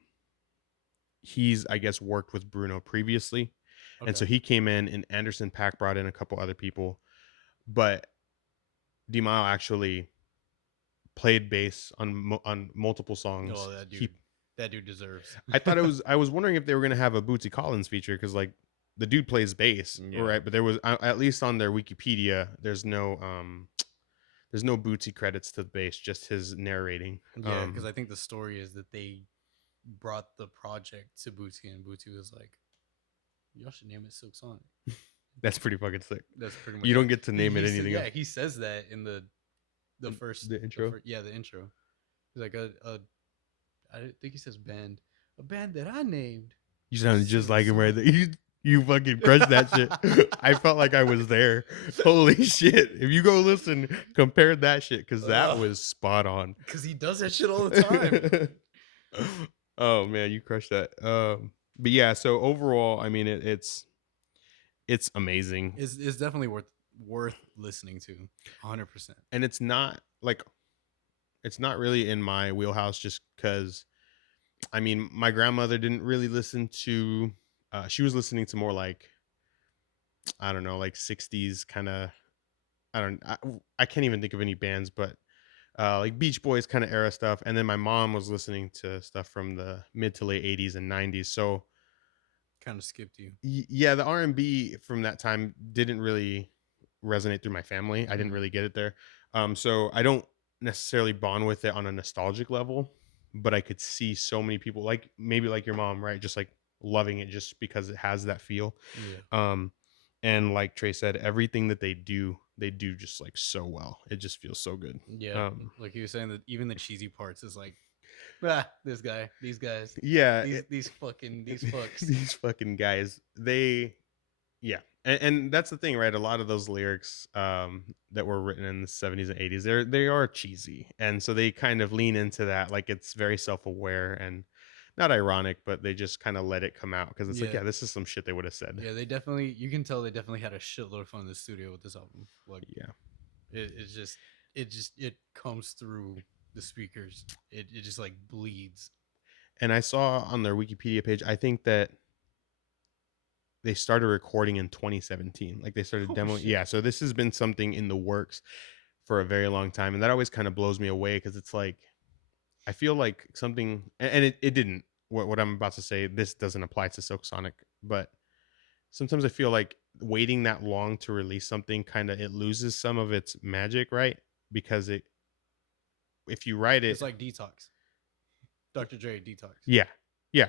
he's, I guess, worked with Bruno previously, and Okay. so he came in, and Anderson Pack brought in a couple other people, but D Mile actually played bass on multiple songs. Oh, that dude deserves. I was wondering if they were gonna have a Bootsy Collins feature because, like, the dude plays bass, Yeah. right? But there was, at least on their Wikipedia, there's no Bootsy credits to the bass, just his narrating. Yeah, because I think the story is that they brought the project to Bootsy and Bootsy was like, y'all should name it Silk Sonic. That's pretty fucking sick. That's pretty much You don't it. get to name it Said, anything yeah, else. he says that in the first The intro. yeah, the intro. He's like I think he says band. A band that I named You sounded just Silk like him right Sonic. there. You fucking crushed that shit. I felt like I was there. Holy shit! If you go listen, compare that shit because that was spot on. Because he does that shit all the time. Oh man, you crushed that. But yeah, so overall, I mean, it's amazing, It's definitely worth listening to 100%. and it's not really in my wheelhouse just because, I mean, my grandmother didn't really listen to. She was listening to more like, I don't know, like 60s kind of. I can't even think of any bands, but like Beach Boys kind of era stuff. And then my mom was listening to stuff from the mid to late 80s and 90s. So Kind of skipped you. yeah, the R&B from that time didn't really resonate through my family. I didn't Hmm. really get it there. So I don't necessarily bond with it on a nostalgic level, but I could see so many people, like maybe like your mom, right? Just like loving it just because it has that feel. Yeah. Um, and like Trey said, everything that they do just like so well. It just feels so good. Yeah. Um, Like you were saying that even the cheesy parts is like, this guy, these guys, yeah, these fucking these fucks. these fucking guys, Yeah, and that's the thing, right? A lot of those lyrics that were written in the 70s and 80s, they are cheesy, and so they kind of lean into that, like it's very self aware and not ironic, but they just kind of let it come out because it's like, Yeah. yeah, this is some shit they would have said. Yeah, they definitely, you can tell they definitely had a shitload of fun in the studio with this album. Like Yeah, it's just it comes through the speakers. It just like bleeds. and I saw on their Wikipedia page, I think that they started recording in 2017. Like they started Oh demoing. shit. Yeah, so this has been something in the works for a very long time, and that always kind of blows me away because it's like I feel like something, and it didn't. What I'm about to say, this doesn't apply to Silk Sonic, but sometimes I feel like waiting that long to release something kind of it loses some of its magic, right? Because it if you write It's it, like Detox. Dr. Dre Detox. yeah, yeah,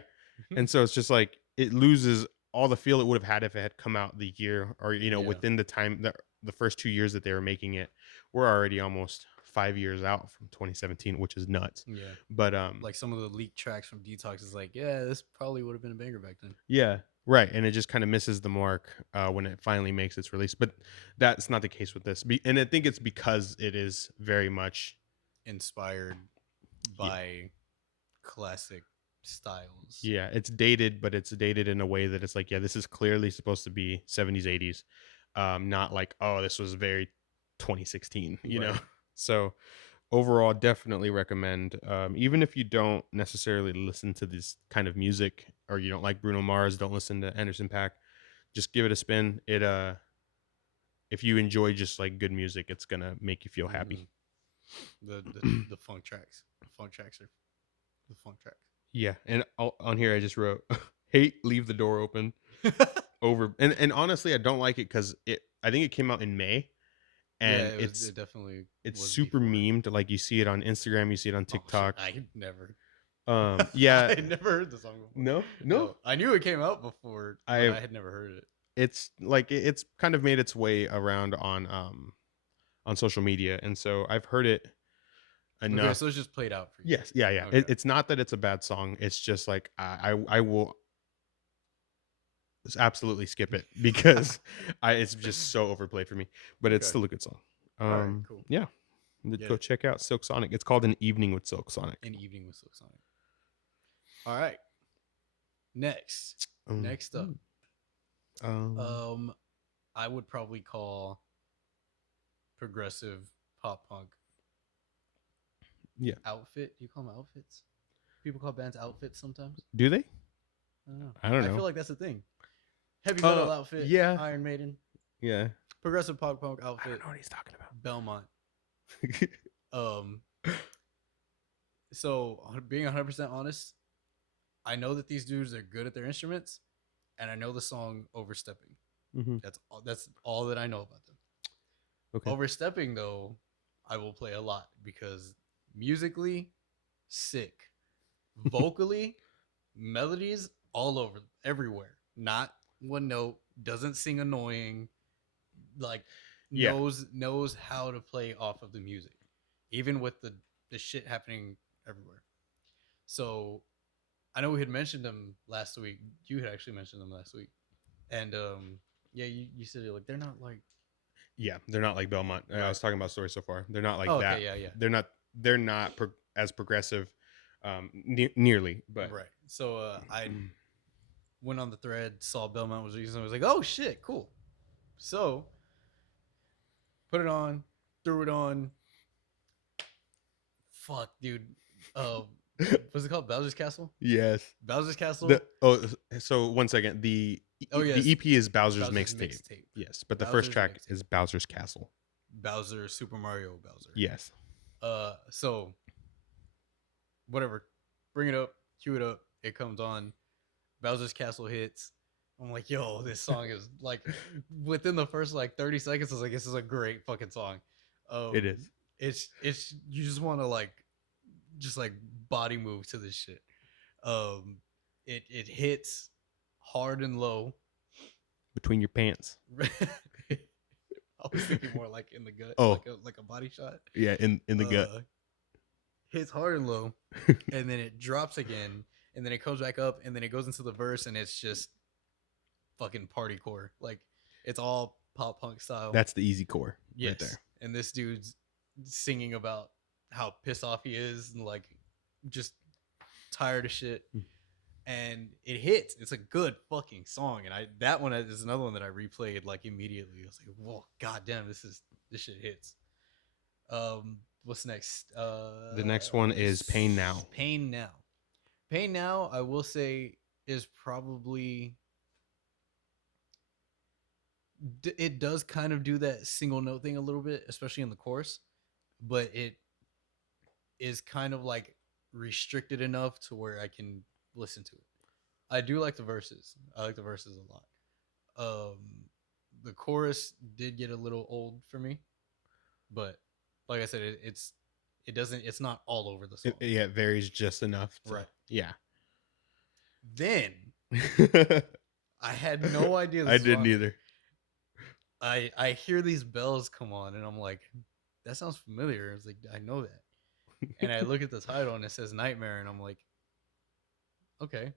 and so it's just like it loses all the feel it would have had if it had come out the year or Yeah. within the time that the first 2 years that they were making it. We're already almost 5 years out from 2017, which is nuts. Yeah. But Like some of the leaked tracks from Detox is like, yeah, this probably would have been a banger back then. yeah, right, and it just kind of misses the mark when it finally makes its release. But that's not the case with this, and I think it's because it is very much Inspired yeah, by classic styles. yeah. It's dated, but it's dated in a way that it's like, yeah, this is clearly supposed to be 70s, 80s, not like, oh, this was very 2016, Right. So overall, definitely recommend. Even if you don't necessarily listen to this kind of music, or you don't like Bruno Mars, don't listen to Anderson .Paak, just give it a spin. If you enjoy just like good music, it's gonna make you feel Mm-hmm. happy. The funk tracks. The funk tracks are the funk Yeah, and on here I just wrote, "Hate, leave the door open." tracks. Over and honestly, I don't like it because I think it came out in May, Yeah, and it was. It definitely it's was super before. memed. Like you see it on Instagram, you see it on Oh shit! TikTok. I never. I Yeah, had never heard the song before. no, No, I knew it came out before, but I I had never heard it. it's like it's kind of made its way around on social media, and so I've heard it Okay, enough. so it's just played out for you. Yes, yeah, yeah. Okay. It's not that it's a bad song. It's just like I will absolutely skip it because I it's just so overplayed for me. But it's Okay. still a good song. All right. Cool. Yeah, Yeah. go check out Silk Sonic. It's called An Evening with Silk Sonic. An evening with Silk Sonic. All right. Next. Next up. Hmm. Um, Um, I would probably call progressive pop punk yeah. outfit. Do you call them outfits? People call bands outfits sometimes. Do they? I don't know. I don't I know. feel like that's the thing. Heavy metal outfit, Yeah, Iron Maiden. yeah. Progressive pop punk I don't outfit, know what he's talking Belmont. about. Um, so being 100% honest, I know that these dudes are good at their instruments, and I know the song "Overstepping." Hmm. That's all that I know about them. Okay. Overstepping though, I will play a lot because musically, sick, vocally, melodies all over, everywhere. Not one note, doesn't sing annoying, like Yeah. knows how to play off of the music, even with the shit happening everywhere. So I know we had mentioned them last week. You had actually mentioned them last week, and yeah, you said like they're not like Yeah, they're not like Belmont. I right. was talking about Story So Far. They're not like Oh, that. okay, yeah, yeah, They're not as progressive, nearly. But right. So I went on the thread, saw Belmont was using. I was like, oh shit, cool. So put it on, threw it on. Fuck, dude. Uh, what's it called? Bowser's Castle. yes, Bowser's the Castle. so 1 second. Oh The yes, EP is Bowser's Bowser's Mixtape. mixtape. Yes, but the first Bowser's track mixtape. is Bowser's Castle. Bowser, Super Mario Bowser. Yes. So whatever, bring it up, cue it up. It comes on. Bowser's Castle hits. I'm like, yo, this song is like, within the first like 30 seconds, I was like, this is a great fucking song. It is. It's you just want to like, just like body move to this shit. It hits hard and low. Between your pants. I was thinking more like in the gut, Oh, like a body shot. yeah, in the gut. Hits hard and low, and then it drops again, and then it comes back up, and then it goes into the verse, and it's just fucking partycore. Like it's all pop punk style. That's the easy core right Yes. there. And this dude's singing about how pissed off he is and like just tired of shit. And it hits. It's a good fucking song. And that one is another one that I replayed like immediately. I was like, whoa, goddamn, this shit hits. What's next? The next one is Pain Now. Pain Now. Pain Now, I will say, is probably it does kind of do that single note thing a little bit, especially in the chorus, but it is kind of like restricted enough to where I can listen to it. I do like the verses. I like the verses a lot. The chorus did get a little old for me, but like I said, it's not all over the song. It varies just enough. Right. Yeah. Then I had no idea. I didn't either. I hear these bells come on, and I'm like, that sounds familiar. It's like I know that, and I look at the title, and it says Nightmare, and I'm like, okay,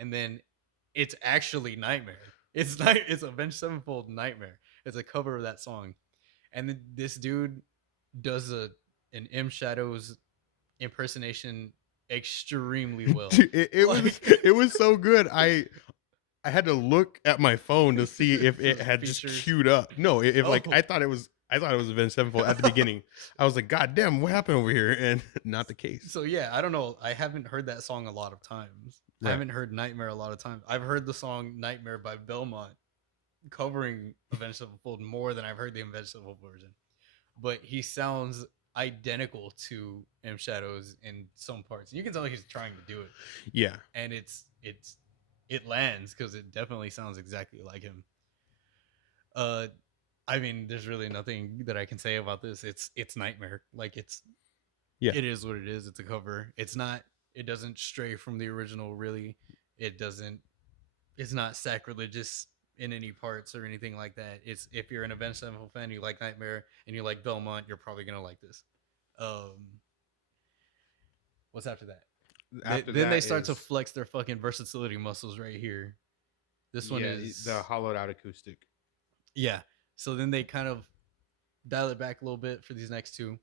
and then it's actually Nightmare. It's Avenged Sevenfold Nightmare. It's a cover of that song, and then this dude does an M Shadows impersonation extremely well. Dude, it was so good. I had to look at my phone to see if it had just queued up. No, if like I thought it was Avenged Sevenfold at the beginning. I was like, God damn, what happened over here? And not the case. So yeah, I don't know. I haven't heard that song a lot of times. Right. I haven't heard Nightmare a lot of times. I've heard the song Nightmare by Belmont covering Avenged Sevenfold more than I've heard the Avenged Sevenfold version. But he sounds identical to M Shadows in some parts. You can tell he's trying to do it. Yeah. And it lands because it definitely sounds exactly like him. I mean, there's really nothing that I can say about this. It's Nightmare. Like it is what it is. It's a cover. It doesn't stray from the original really. It's not sacrilegious in any parts or anything like that. It's if you're an Avenged Sevenfold fan, you like Nightmare and you like Belmont, you're probably gonna like this. What's after that? Then they start to flex their fucking versatility muscles right here. This one is the hollowed out acoustic. Yeah. So then they kind of dial it back a little bit for these next two.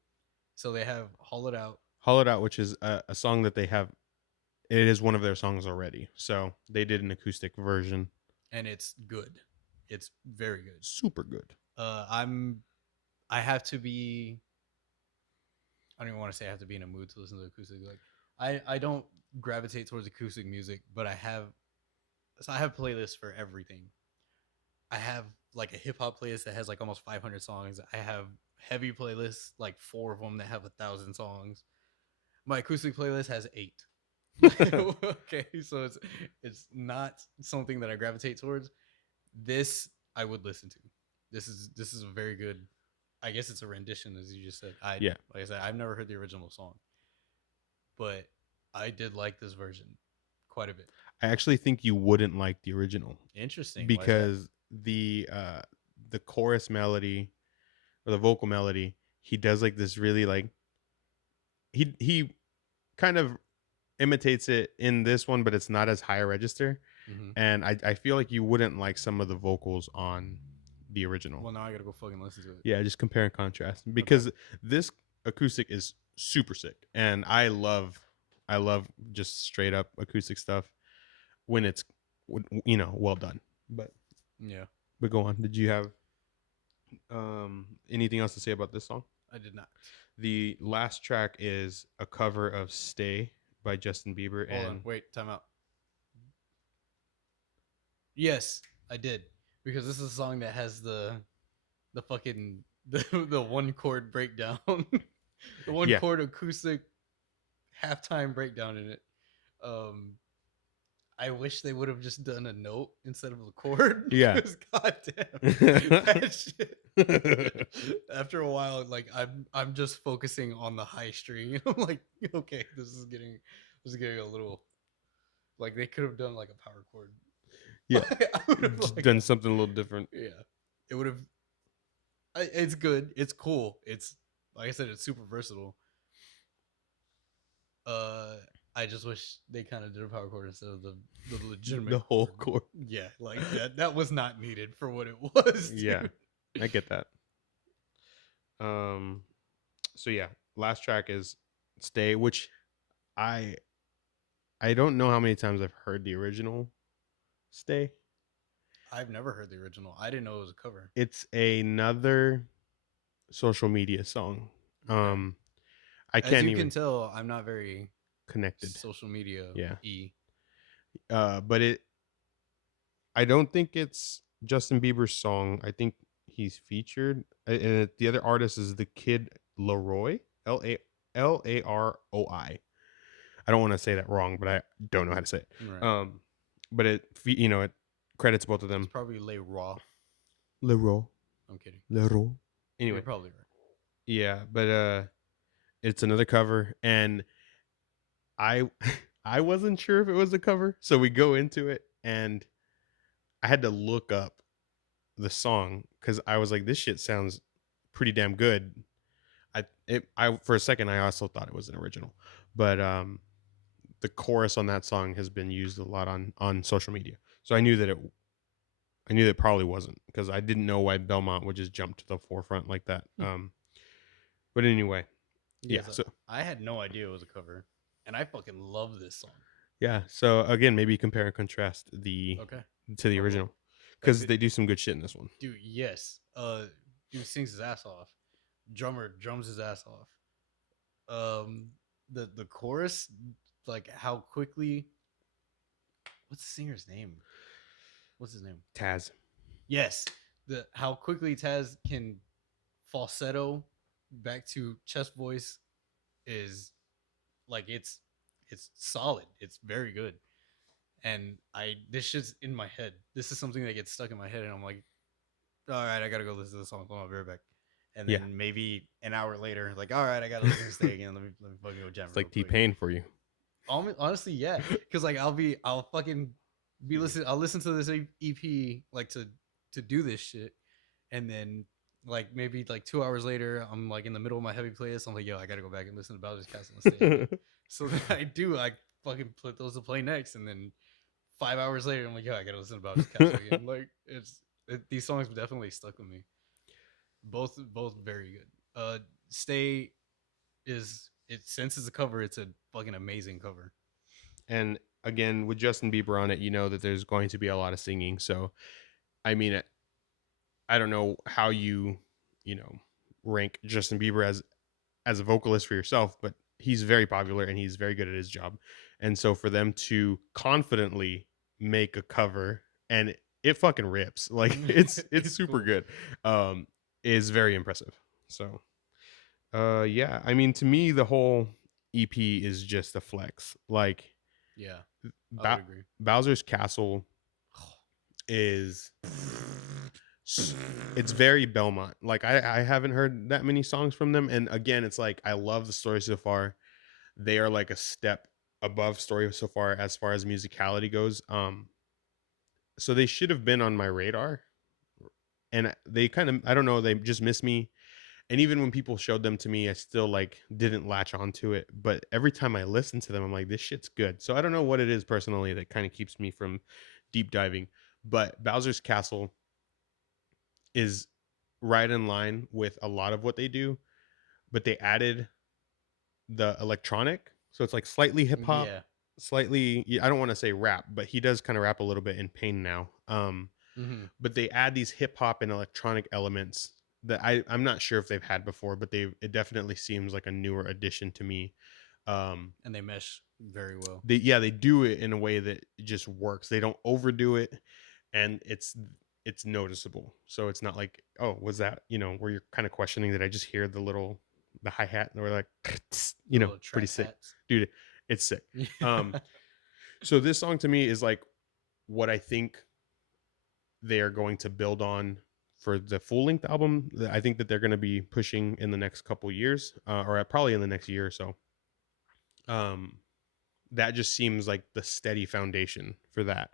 So they have Hollowed Out. Hollowed Out, which is a song that they have. It is one of their songs already. So they did an acoustic version. And it's good. It's very good. Super good. I have to be. I don't even want to say I have to be in a mood to listen to acoustic. Like I don't gravitate towards acoustic music, but I have playlists for everything. I have like a hip hop playlist that has like almost 500 songs. I have heavy playlists, like 4 of them that have 1,000 songs. My acoustic playlist has 8. Okay, so it's not something that I gravitate towards. This I would listen to. This is a very good. I guess it's a rendition, as you just said. Like I said, I've never heard the original song, but I did like this version quite a bit. I actually think you wouldn't like the original. Interesting, because the chorus melody or the vocal melody, he does like this really like he kind of imitates it in this one, but it's not as high a register. Mm-hmm. And I feel like you wouldn't like some of the vocals on the original. Well, now I gotta go fucking listen to it. Yeah, just compare and contrast, because this acoustic is super sick, and I love just straight up acoustic stuff when it's well done. But go on. Did you have anything else to say about this song? I did not. The last track is a cover of Stay by Justin Bieber. Hold on, wait, time out. Yes, I did, because this is a song that has the fucking the one chord breakdown, the one chord acoustic halftime breakdown in it. I wish they would have just done a note instead of a chord. Yeah. Because goddamn, that shit. After a while, like I'm just focusing on the high string, and I'm like, okay, this is getting a little, like they could have done like a power chord. Yeah, done something a little different. Yeah, it would have. It's good. It's cool. It's like I said, it's super versatile. I just wish they kind of did a power chord instead of the legitimate The whole chord. chord. Yeah, like that was not needed for what it was, Yeah, dude. I get that. Um, so yeah, last track is "Stay," which I I don't know how many times I've heard the original "Stay." I've never heard the original. I didn't know it was a cover. It's another social media song. Okay. Um, I As can't you can even tell, I'm not very connected. social media Yeah. e. But I don't think it's Justin Bieber's song. I think he's featured, and the other artist is the Kid Laroi, Laroi. I don't want to say that wrong, but I don't know how to say it. Right. But it credits both of It's them. probably Le Raw. Leroy, I'm kidding. Leroy. You're Anyway, probably right. yeah, but it's another cover, and I I wasn't sure if it was a cover, so we go into it, and I had to look up the song because I was like, this shit sounds pretty damn good. I for a second I also thought it was an original, but the chorus on that song has been used a lot on social media, so I knew that probably wasn't because I didn't know why Belmont would just jump to the forefront like that. But anyway, yeah. Yes, So I had no idea it was a cover, and I fucking love this song. yeah. So again, maybe compare and contrast the Okay. to the I will. original Like because they do some good shit in this one. dude, yes. Dude sings his ass off. Drummer drums his ass off. The chorus, like how quickly. What's the singer's name? What's his name? Taz. Yes, the how quickly Taz can falsetto back to chest voice is like it's solid. It's very good. And I this shit's in my head. This is something that gets stuck in my head, and I'm like, all right, I gotta go listen to the song. I'll be right back. And Yeah, then maybe an hour later, like, all right, I gotta listen to Stay again. Let me fucking go jam it's real like T quick. Pain for you. Honestly, yeah, because like I'll fucking be listen. I'll listen to this EP like to do this shit, and then like maybe like 2 hours later, I'm like in the middle of my heavy playlist. I'm like, yo, I gotta go back and listen to Bowser's Castle and Stay again. So then I do. I fucking put those to play next, and then 5 hours later, I'm like, yo, I gotta listen to Bowser's Castle again. Like these songs definitely stuck with me. Both very good. Stay is it since it's a cover, it's a fucking amazing cover. And again, with Justin Bieber on it, you know that there's going to be a lot of singing. So, I mean, I don't know how you know, rank Justin Bieber as a vocalist for yourself, but he's very popular and he's very good at his job. And so for them to confidently make a cover and it fucking rips, like it's It's super cool. good, um, is very impressive. So, yeah, I mean, to me, the whole EP is just a flex. Like Yeah, I would ba- agree. Bowser's Castle is it's very Belmont. Like I haven't heard that many songs from them, and again, it's like I love the story so far. They are like a step above story so far as musicality goes. So they should have been on my radar, and they kind of I don't know they just missed me. And even when people showed them to me, I still like didn't latch onto it. But every time I listen to them, I'm like, this shit's good. So I don't know what it is personally that kind of keeps me from deep diving. But Bowser's Castle is right in line with a lot of what they do, but they added the electronic, so it's like slightly hip hop, Yeah. slightly. I don't want to say rap, but he does kind of rap a little bit in Pain now. Mm-hmm. But they add these hip hop and electronic elements that I'm not sure if they've had before, but it definitely seems like a newer addition to me. And they mesh very well. They do it in a way that just works. They don't overdo it, and it's noticeable. So it's not like, oh, was that, where you're kind of questioning that I just hear the hi-hat and we're like, The little pretty trap sick. hats. Dude, it's sick. Yeah. So this song to me is like what I think they are going to build on for the full length album. I think that they're going to be pushing in the next couple years, or probably in the next year or so. Um, that just seems like the steady foundation for that.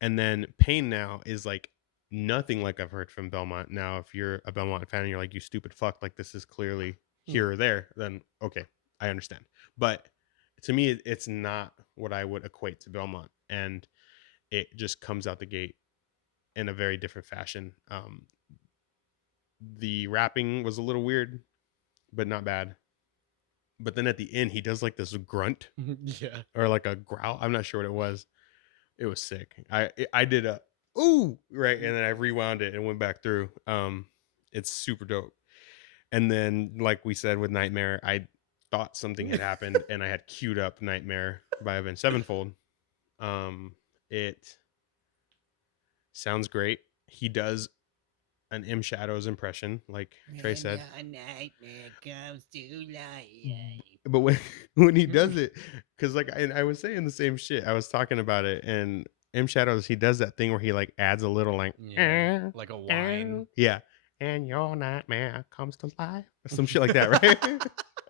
And then Pain Now is like nothing like I've heard from Belmont. Now, if you're a Belmont fan and you're like, you stupid fuck, like this is clearly here or there, then okay, I understand. But to me it's not what I would equate to Belmont, and it just comes out the gate in a very different fashion. The rapping was a little weird, but not bad. But then at the end, he does like this grunt Yeah. or like a growl. I'm not sure what it was. It was sick. I did a ooh right, and then I rewound it and went back through. It's super dope. And then, like we said with Nightmare, I thought something had happened, and I had queued up Nightmare by Avenged Sevenfold. It sounds great. He does an M Shadows impression, like Trey When said. your nightmare comes to life. But when when he does it, because like I was saying the same shit. I was talking about it, and M Shadows, he does that thing where he like adds a little like Yeah. Like a whine. yeah, and your nightmare comes to life, some shit like that, right?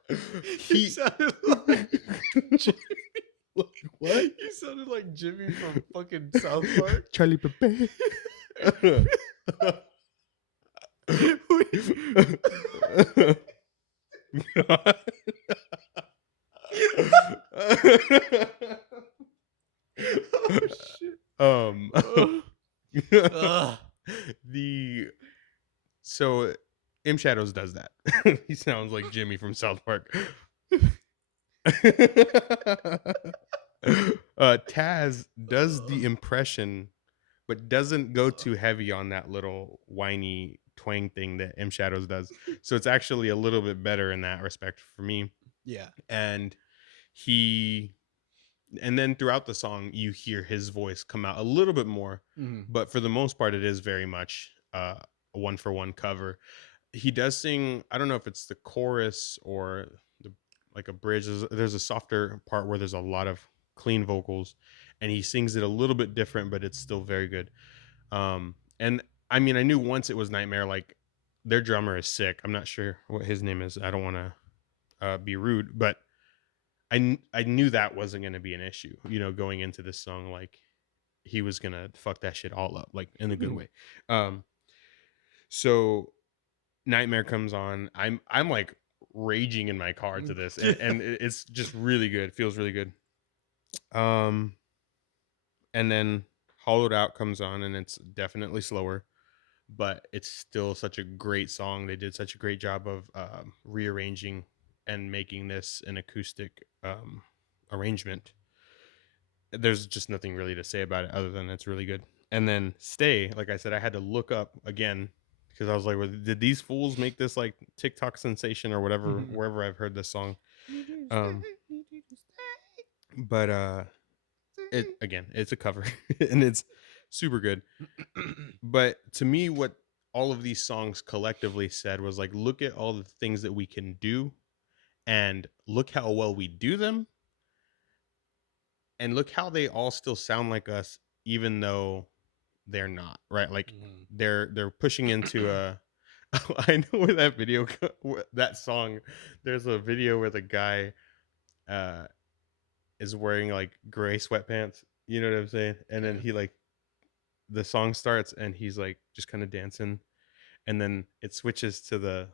You he sounded like what? You sounded like Jimmy from fucking South Park. Charlie Pepe. Oh shit. um Ugh. the so M Shadows does that. He sounds like Jimmy from South Park. Taz does the impression, but doesn't go too heavy on that little whiny twang thing that M Shadows does. So it's actually a little bit better in that respect for me. Yeah. And he and then throughout the song you hear his voice come out a little bit more, but for the most part it is very much a one for one cover. He does sing, I don't know if it's the chorus or the like a bridge, there's a softer part where there's a lot of clean vocals, and he sings it a little bit different, but it's still very good. And I mean, I knew once it was Nightmare, like their drummer is sick. I'm not sure what his name is, I don't want to be rude, but I knew that wasn't going to be an issue, going into this song. Like he was going to fuck that shit all up, like in a good way. So Nightmare comes on. I'm like raging in my car to this, and it's just really good. It feels really good. And then Hollowed Out comes on, and it's definitely slower, but it's still such a great song. They did such a great job of rearranging and making this an acoustic arrangement. There's just nothing really to say about it other than it's really good. And then Stay, like I said, I had to look up again because I was like, well, did these fools make this like TikTok sensation or whatever, wherever I've heard this song? But it's a cover and it's super good. But to me, what all of these songs collectively said was like, look at all the things that we can do and look how well we do them. And look how they all still sound like us, even though they're not, right? Like they're pushing into a I know where that video that song, there's a video where the guy is wearing like gray sweatpants, you know what I'm saying? And then he like the song starts and he's like just kind of dancing, and then it switches to the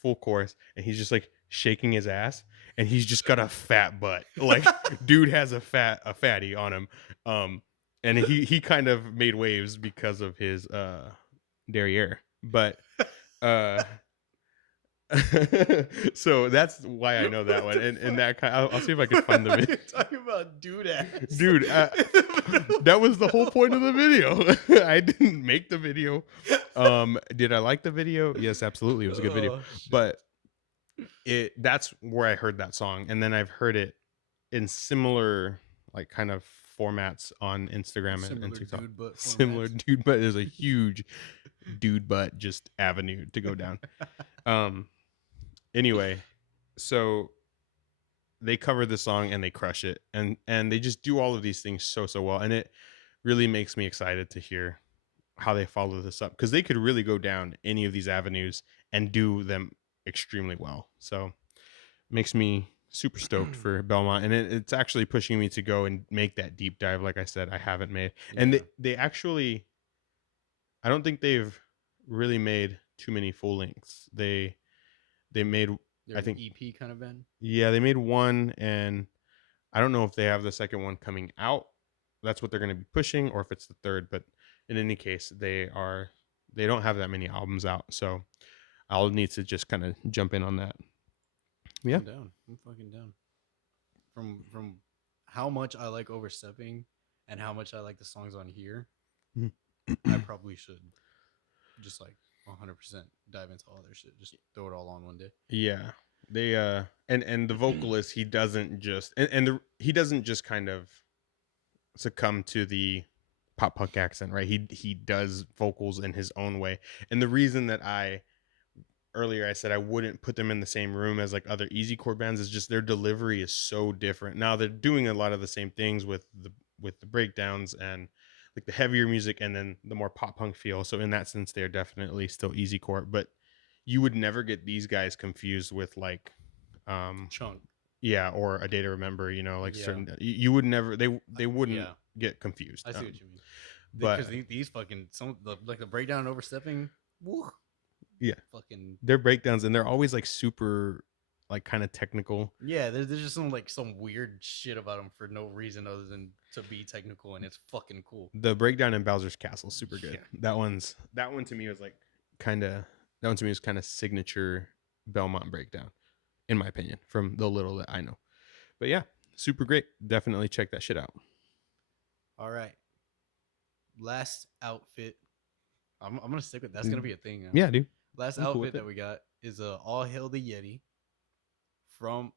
full chorus and he's just like shaking his ass, and he's just got a fat butt. Like dude has a fatty on him. And he kind of made waves because of his derriere. But so that's why I know that one. And that kind I'll see if I can find the video. Talking about dude ass. Dude, that was the whole point of the video. I didn't make the video. Did I like the video? Yes, absolutely. It was a good video. But that's where I heard that song. And then I've heard it in similar like kind of formats on Instagram and TikTok. Similar dude butt. There's a huge dude butt just avenue to go down. Anyway, so they cover the song and they crush it, and they just do all of these things so well, and it really makes me excited to hear how they follow this up, because they could really go down any of these avenues and do them extremely well. So it makes me super stoked for Belmont, and it's actually pushing me to go and make that deep dive, like I said I haven't made. And they actually, I don't think they've really made too many full lengths. They made, I think, EP kind of band. yeah, they made one, and I don't know if they have the second one coming out. That's what they're going to be pushing, or if it's the third. But in any case, they don't have that many albums out, so I'll need to just kind of jump in on that. Yeah. I'm down. I'm fucking down. From how much I like Overstepping and how much I like the songs on here, I probably should just like 100% dive into all their shit. Just throw it all on one day. Yeah. They and the vocalist, he doesn't just he doesn't just kind of succumb to the pop punk accent, right? He does vocals in his own way. And the reason that earlier I said I wouldn't put them in the same room as like other easycore bands is just their delivery is so different. Now they're doing a lot of the same things with the breakdowns and like the heavier music and then the more pop punk feel. So in that sense, they're definitely still easycore, but you would never get these guys confused with like Chunk. yeah, or A Day to Remember, you know, like Yeah. certain you would never they wouldn't Yeah. get confused. I see what you mean. But Because these fucking like the breakdown and Overstepping, woo, yeah, fucking their breakdowns and they're always like super like kind of technical. yeah. There's just some weird shit about them for no reason other than to be technical, and it's fucking cool. The breakdown in Bowser's Castle is super good. Yeah. That one to me was like kind of that one to me was kind of signature Belmont breakdown, in my opinion, from the little that I know. But yeah, super great. Definitely check that shit out. All right, last outfit. I'm gonna stick with that's gonna be a thing. Now. Yeah, dude. Last I'm cool with outfit that it. we got is All Hail the Yeti from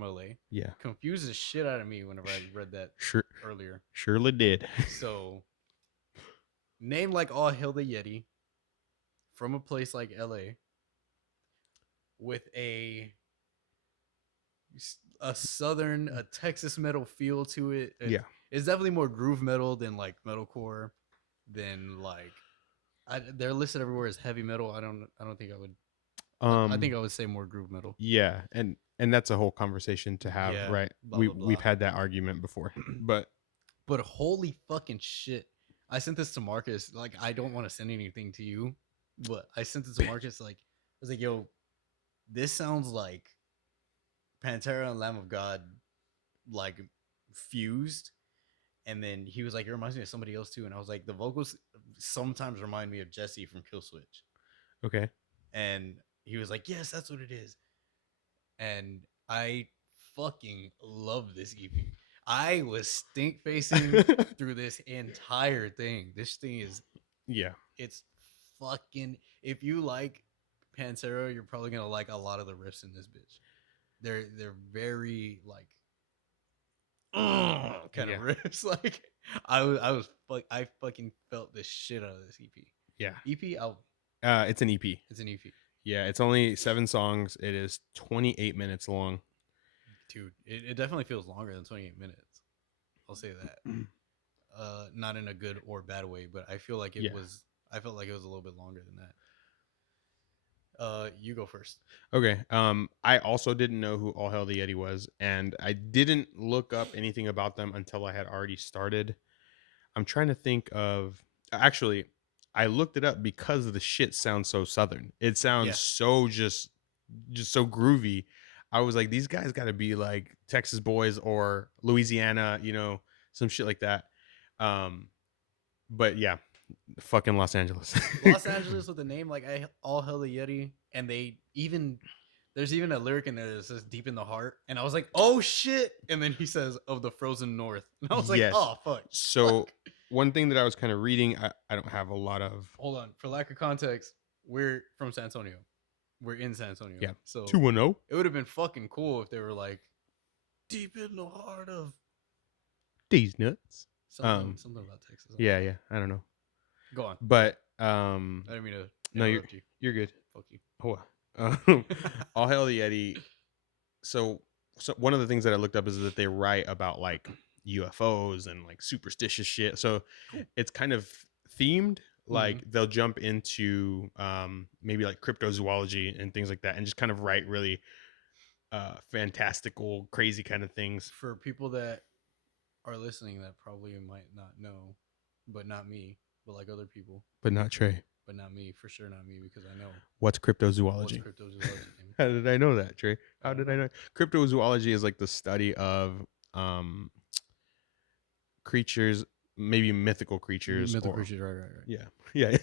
LA. Yeah, Confused the shit out of me whenever I read that sure, earlier. surely did. So, name like All Hail the Yeti from a place like LA with a southern, a Texas metal feel to it. Yeah. It's definitely more groove metal than like metalcore, than like they're listed everywhere as heavy metal. I don't think I would. I think I would say more groove metal. Yeah, and that's a whole conversation to have, Yeah, right? blah, blah, We've blah. had that argument before, but holy fucking shit! I sent this to Marcus. Like, I don't want to send anything to you, but I sent it to Marcus. Like, I was like, "Yo, this sounds like Pantera and Lamb of God, like fused." And then he was like, "It reminds me of somebody else too." And I was like, "The vocals sometimes remind me of Jesse from Killswitch." okay. And he was like, "Yes, that's what it is." And I fucking love this EP. I was stink facing through this entire thing. This thing is, Yeah. it's fucking. If you like Pantera, you're probably gonna like a lot of the riffs in this bitch. They're very like kind of riffs. Like I fucking felt the shit out of this EP. Yeah. EP album. It's an EP. It's an EP. Yeah, it's only 7 songs. It is 28 minutes long. Dude, it definitely feels longer than 28 minutes. I'll say that. Not in a good or bad way, but I feel like it was. I felt like it was a little bit longer than that. You go first. Okay. I also didn't know who All Hail the Yeti was, and I didn't look up anything about them until I had already started. I'm trying to think of. Actually, I looked it up because the shit sounds so southern. It sounds so just so groovy. I was like, these guys got to be like Texas boys or Louisiana, you know, some shit like that. But yeah, fucking Los Angeles. Los Angeles with a name like All Hail the Yeti, and there's even a lyric in there that says "Deep in the Heart," and I was like, "Oh shit!" And then he says "of the frozen north," and I was like, Yes. "Oh fuck." So fuck. one thing that I was kind of reading, I don't have a lot of. Hold on, for lack of context, we're from San Antonio. We're in San Antonio. Yeah. So 210. it would have been fucking cool if they were like deep in the heart of These nuts. something about Texas. Yeah. I don't know. Go on. But I didn't mean to no, interrupt you. you're good. Fuck you. Oh, All Hail the Yeti. So one of the things that I looked up is that they write about like UFOs and like superstitious shit. So it's kind of themed. Like they'll jump into maybe like cryptozoology and things like that, and just kind of write really fantastical, crazy kind of things. For people that are listening that probably might not know, but not me, but like other people, But not Trey. but not me, for sure not me, because I know What's cryptozoology? what's cryptozoology. How did I know that, Trey? How did I know? Cryptozoology is like the study of creatures, maybe mythical creatures, Mythical or creatures, right. yeah.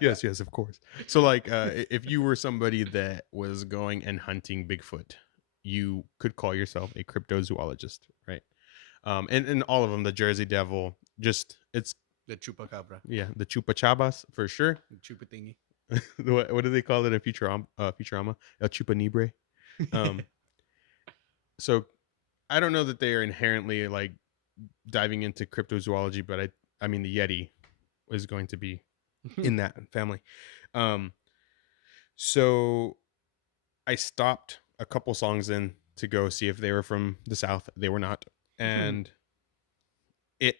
Yes, of course. So like if you were somebody that was going and hunting Bigfoot, you could call yourself a cryptozoologist, right? And all of them, the Jersey Devil, just it's The chupacabra, the chupachabas for sure. the chupa thingy. What do they call it in Futurama? El Chupanibre. Um, so I don't know that they are inherently like diving into cryptozoology, but I mean the Yeti is going to be in that family. Um, so I stopped a couple songs in to go see if they were from the South. They were not, and it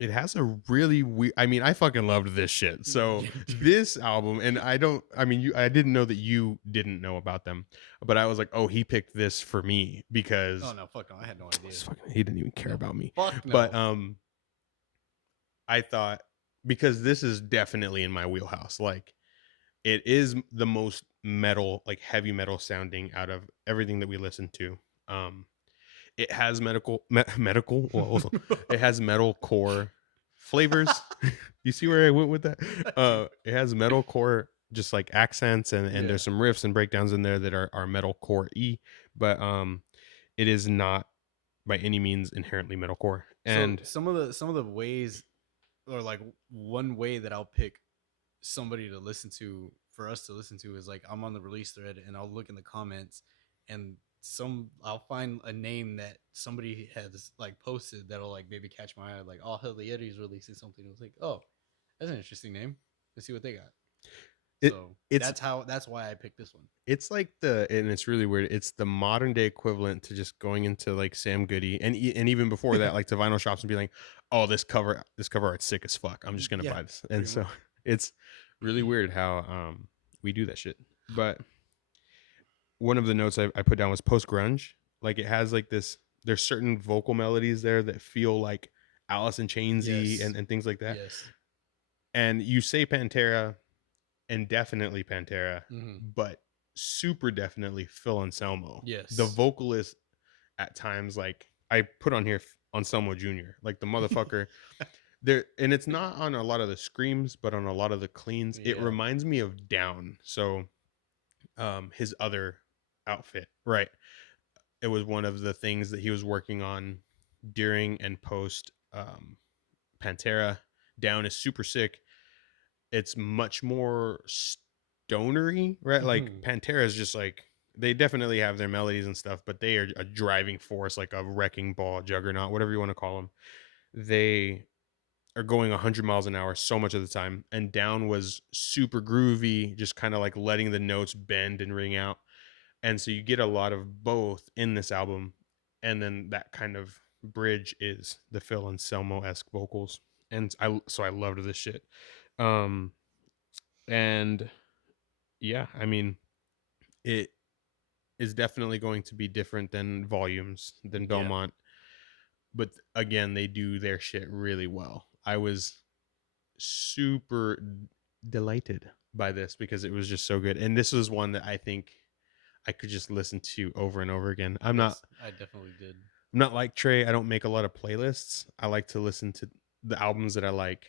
it has a really weird. I mean, I fucking loved this shit. So this album, and I don't. I mean, I didn't know that you didn't know about them, but I was like, oh, he picked this for me because Oh no, fuck no, I had no idea. he didn't even care No, about me. fuck no. But I thought because this is definitely in my wheelhouse. Like, it is the most metal, like heavy metal sounding out of everything that we listen to. Um, it has medical. Well, also, it has metal core flavors. You see where I went with that? It has metal core, just like accents, and Yeah. there's some riffs and breakdowns in there that are metal core but it is not by any means inherently metalcore. And So some of the ways, or like one way that I'll pick somebody to listen to, for us to listen to, is like I'm on the release thread and I'll look in the comments, and I'll find a name that somebody has like posted that'll like maybe catch my eye, like All Hail The Yeti is releasing something. It's like, oh, that's an interesting name. Let's see what they got. it So it's that's why I picked this one. it's like and it's really weird. It's the modern day equivalent to just going into like Sam Goody and even before that, like to vinyl shops and be like, "Oh, this cover art's sick as fuck. I'm just gonna buy this." And so it's really weird how we do that shit. But one of the notes I put down was post grunge. Like it has like this. There's certain vocal melodies there that feel like Alice in Chainsy and things like that. Yes. And you say Pantera, and definitely Pantera, but super definitely Phil Anselmo. Yes. The vocalist at times, like I put on here Anselmo Jr., like the motherfucker there, and it's not on a lot of the screams, but on a lot of the cleans. It reminds me of Down. So his other outfit, right? It was one of the things that he was working on during and post Pantera. Down is super sick. It's much more stonery, right? Like Pantera is just like they definitely have their melodies and stuff, but they are a driving force, like a wrecking ball, juggernaut, whatever you want to call them. They are going 100 miles an hour so much of the time, and Down was super groovy, just kind of like letting the notes bend and ring out. And so you get a lot of both in this album, and then that kind of bridge is the Phil Anselmo-esque vocals, and I loved this shit. And yeah, I mean, it is definitely going to be different than Volumes, than Belmont, but again, they do their shit really well. I was super delighted by this because it was just so good, and this was one that I think I could just listen to over and over again. I definitely did. I'm not like Tre. I don't make a lot of playlists. I like to listen to the albums that I like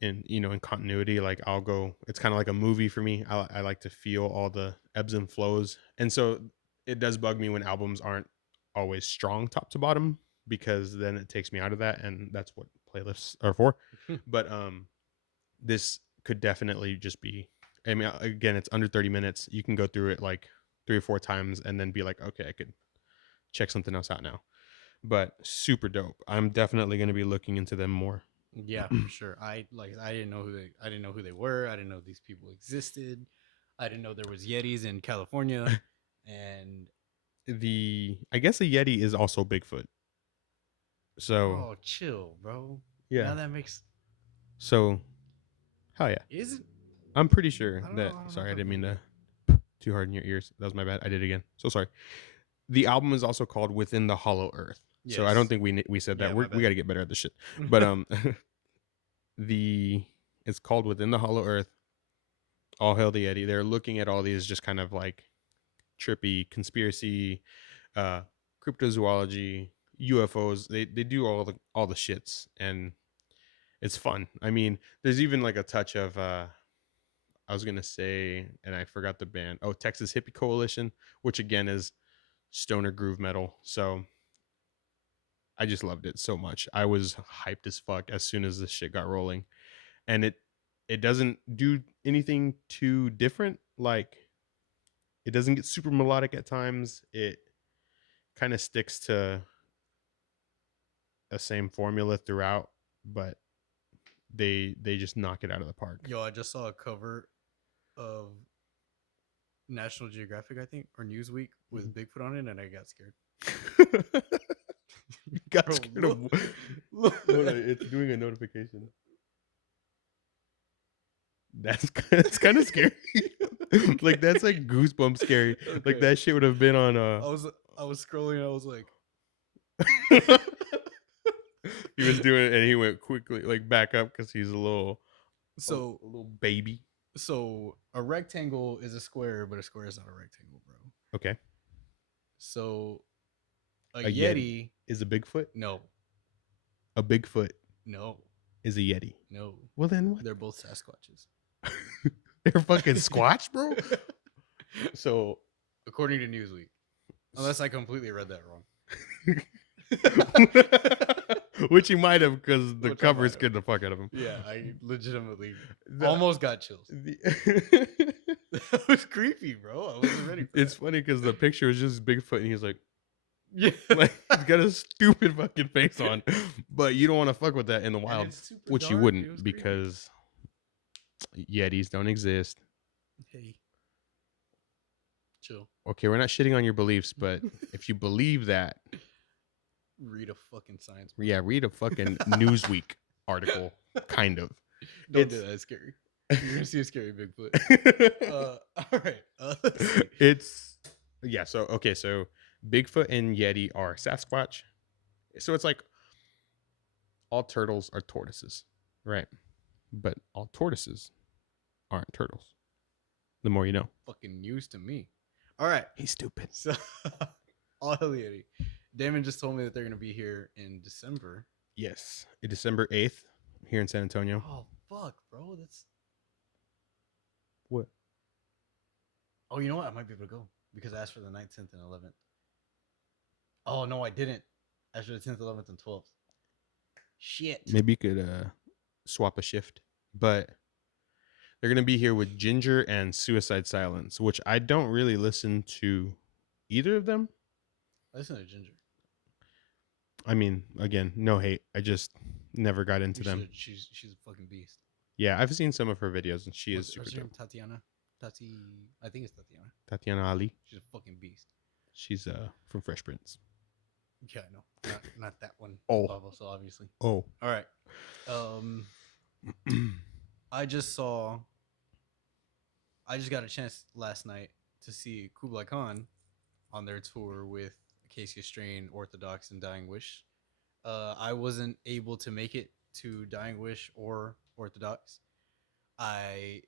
in continuity. Like I'll go, it's kind of like a movie for me. I like to feel all the ebbs and flows, and so it does bug me when albums aren't always strong top to bottom, because then it takes me out of that, and that's what playlists are for. But this could definitely just be, I mean, again, it's under 30 minutes. You can go through it like 3 or 4 times and then be like, okay, I could check something else out now. But super dope. I'm definitely going to be looking into them more. Yeah, for sure. I didn't know who they were. I didn't know these people existed. I didn't know there was Yetis in California. And I guess a Yeti is also Bigfoot. So chill, bro. yeah. Now that makes So hell yeah. Is it? I'm pretty sure that know sorry, I if didn't mean believe to too hard in your ears. That was my bad. I did it again. So sorry. The album is also called Within the Hollow Earth. So I don't think we said that. Yeah, We got to get better at this shit. But it's called Within the Hollow Earth. All Hail the Yeti. They're looking at all these just kind of like trippy conspiracy cryptozoology, UFOs. They do all the shits, and it's fun. I mean, there's even like a touch of I was gonna say, and I forgot the band. Oh, Texas Hippie Coalition, which again is stoner groove metal. So I just loved it so much. I was hyped as fuck as soon as this shit got rolling, and it doesn't do anything too different. Like it doesn't get super melodic at times. It kind of sticks to a same formula throughout, but they just knock it out of the park. Yo, I just saw a cover of National Geographic, I think, or Newsweek with Bigfoot on it, and I got scared. Got Bro, scared of Hold on, it's doing a notification. That's kind of scary. Like that's like goosebumps scary. Like Okay. that shit would have been on I was scrolling and I was like, he was doing it and he went quickly like back up because he's a little baby. So a rectangle is a square, but a square is not a rectangle, bro. Okay. So a A Yeti is a Bigfoot. no, A Bigfoot no, is a Yeti. no. Well then what? They're both Sasquatches. They're fucking Squatch, bro. So According to Newsweek. Unless I completely read that wrong. which he might have because the Which I cover might have. scared the fuck out of him. Yeah, I legitimately The- almost got chills. the- That was creepy, bro. I wasn't ready for it's that. funny because the picture is just Bigfoot and he's like Yeah. he's got a stupid fucking face on, but you don't want to fuck with that in the And wild, it's super which you dark. It wouldn't was creepy. because Yetis don't exist. Hey. Chill. Okay, we're not shitting on your beliefs, but if you believe that, Read a fucking science. yeah, read a fucking Newsweek article, kind of. Don't do It's- that. It's scary. You're gonna see a scary Bigfoot. All right. Let's see. It's yeah. So okay, so Bigfoot and Yeti are Sasquatch. So it's like all turtles are tortoises, right? But all tortoises aren't turtles. The more you know. Fucking news to me. All right. He's stupid. So, All Hail The Yeti. Damon just told me that they're gonna be here in December. Yes, December 8th here in San Antonio. Oh fuck, bro. That's. What? Oh, you know what? I might be able to go because I asked for the 9th, 10th, and 11th. Oh no, I didn't. I asked for the 10th, 11th, and 12th. Shit. Maybe you could swap a shift, but they're gonna be here with Ginger and Suicide Silence, which I don't really listen to either of them. Listen to Ginger. I mean, again, no hate. I just never got into You them. should. She's a fucking beast. Yeah, I've seen some of her videos, and she is super What's her name? dope. Tatiana. I think it's Tatiana. Tatiana Ali. She's a fucking beast. She's from Fresh Prince. Yeah, I know. Not that one. Oh. Level, so obviously. Oh. All right. I just got a chance last night to see Kublai Khan on their tour with Acacia Strain, Orthodox, and Dying Wish. I wasn't able to make it to Dying Wish or Orthodox. I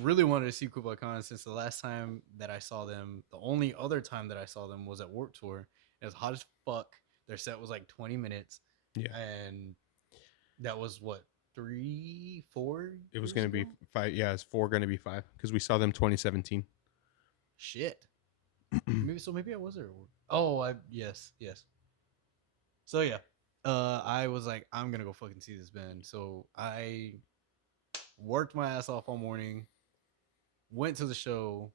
really wanted to see Kublai Khan since the last time that I saw them, the only other time that I saw them was at Warped Tour. It was hot as fuck. Their set was like 20 minutes. Yeah. And that was what, 3, 4? It was going to be 5. Yeah, it's 4 going to be 5 because we saw them 2017. Shit. Maybe I was there. Yes. So yeah, I was like, I'm gonna go fucking see this band. So I worked my ass off all morning, went to the show,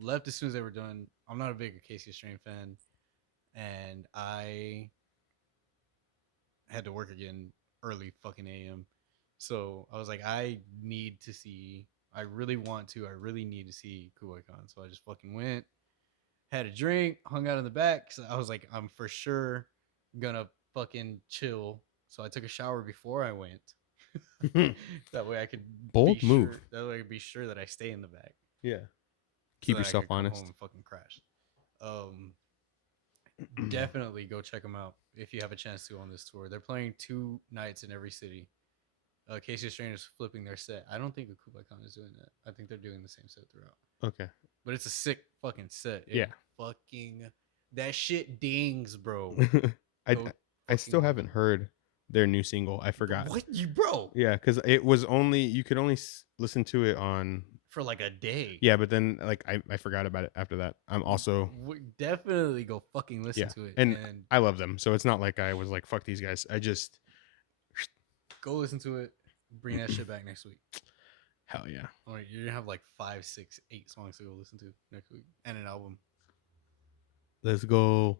left as soon as they were done. I'm not a big Acacia Strain fan, and I had to work again early fucking AM. So I was like, I need to see. I really need to see Kublai Khan. So I just fucking went, had a drink, hung out in the back. So I was like, I'm for sure gonna fucking chill. So I took a shower before I went. That way I could Bold be move. Sure, that way I could be sure that I stay in the back. Yeah. so Keep that I yourself could come honest. home and fucking crash. Definitely go check them out if you have a chance to on this tour. They're playing 2 nights in every city. Casey Strain is flipping their set. I don't think Kublai Khan is doing that. I think they're doing the same set throughout. Okay. But it's a sick fucking set. It Yeah. fucking That shit dings, bro. I Go I fucking still watch haven't it. heard their new single. I forgot. What you, bro? Yeah, because it was only you could only listen to it on. For like a day. Yeah, but then like I forgot about it after that. I'm also Definitely go fucking listen yeah, to it and and I love them, so it's not like I was like fuck these guys. I just go listen to it. Bring that shit back next week. hell yeah. All right, you're gonna have like 5, 6, 8 songs to go listen to next week and an album. Let's go.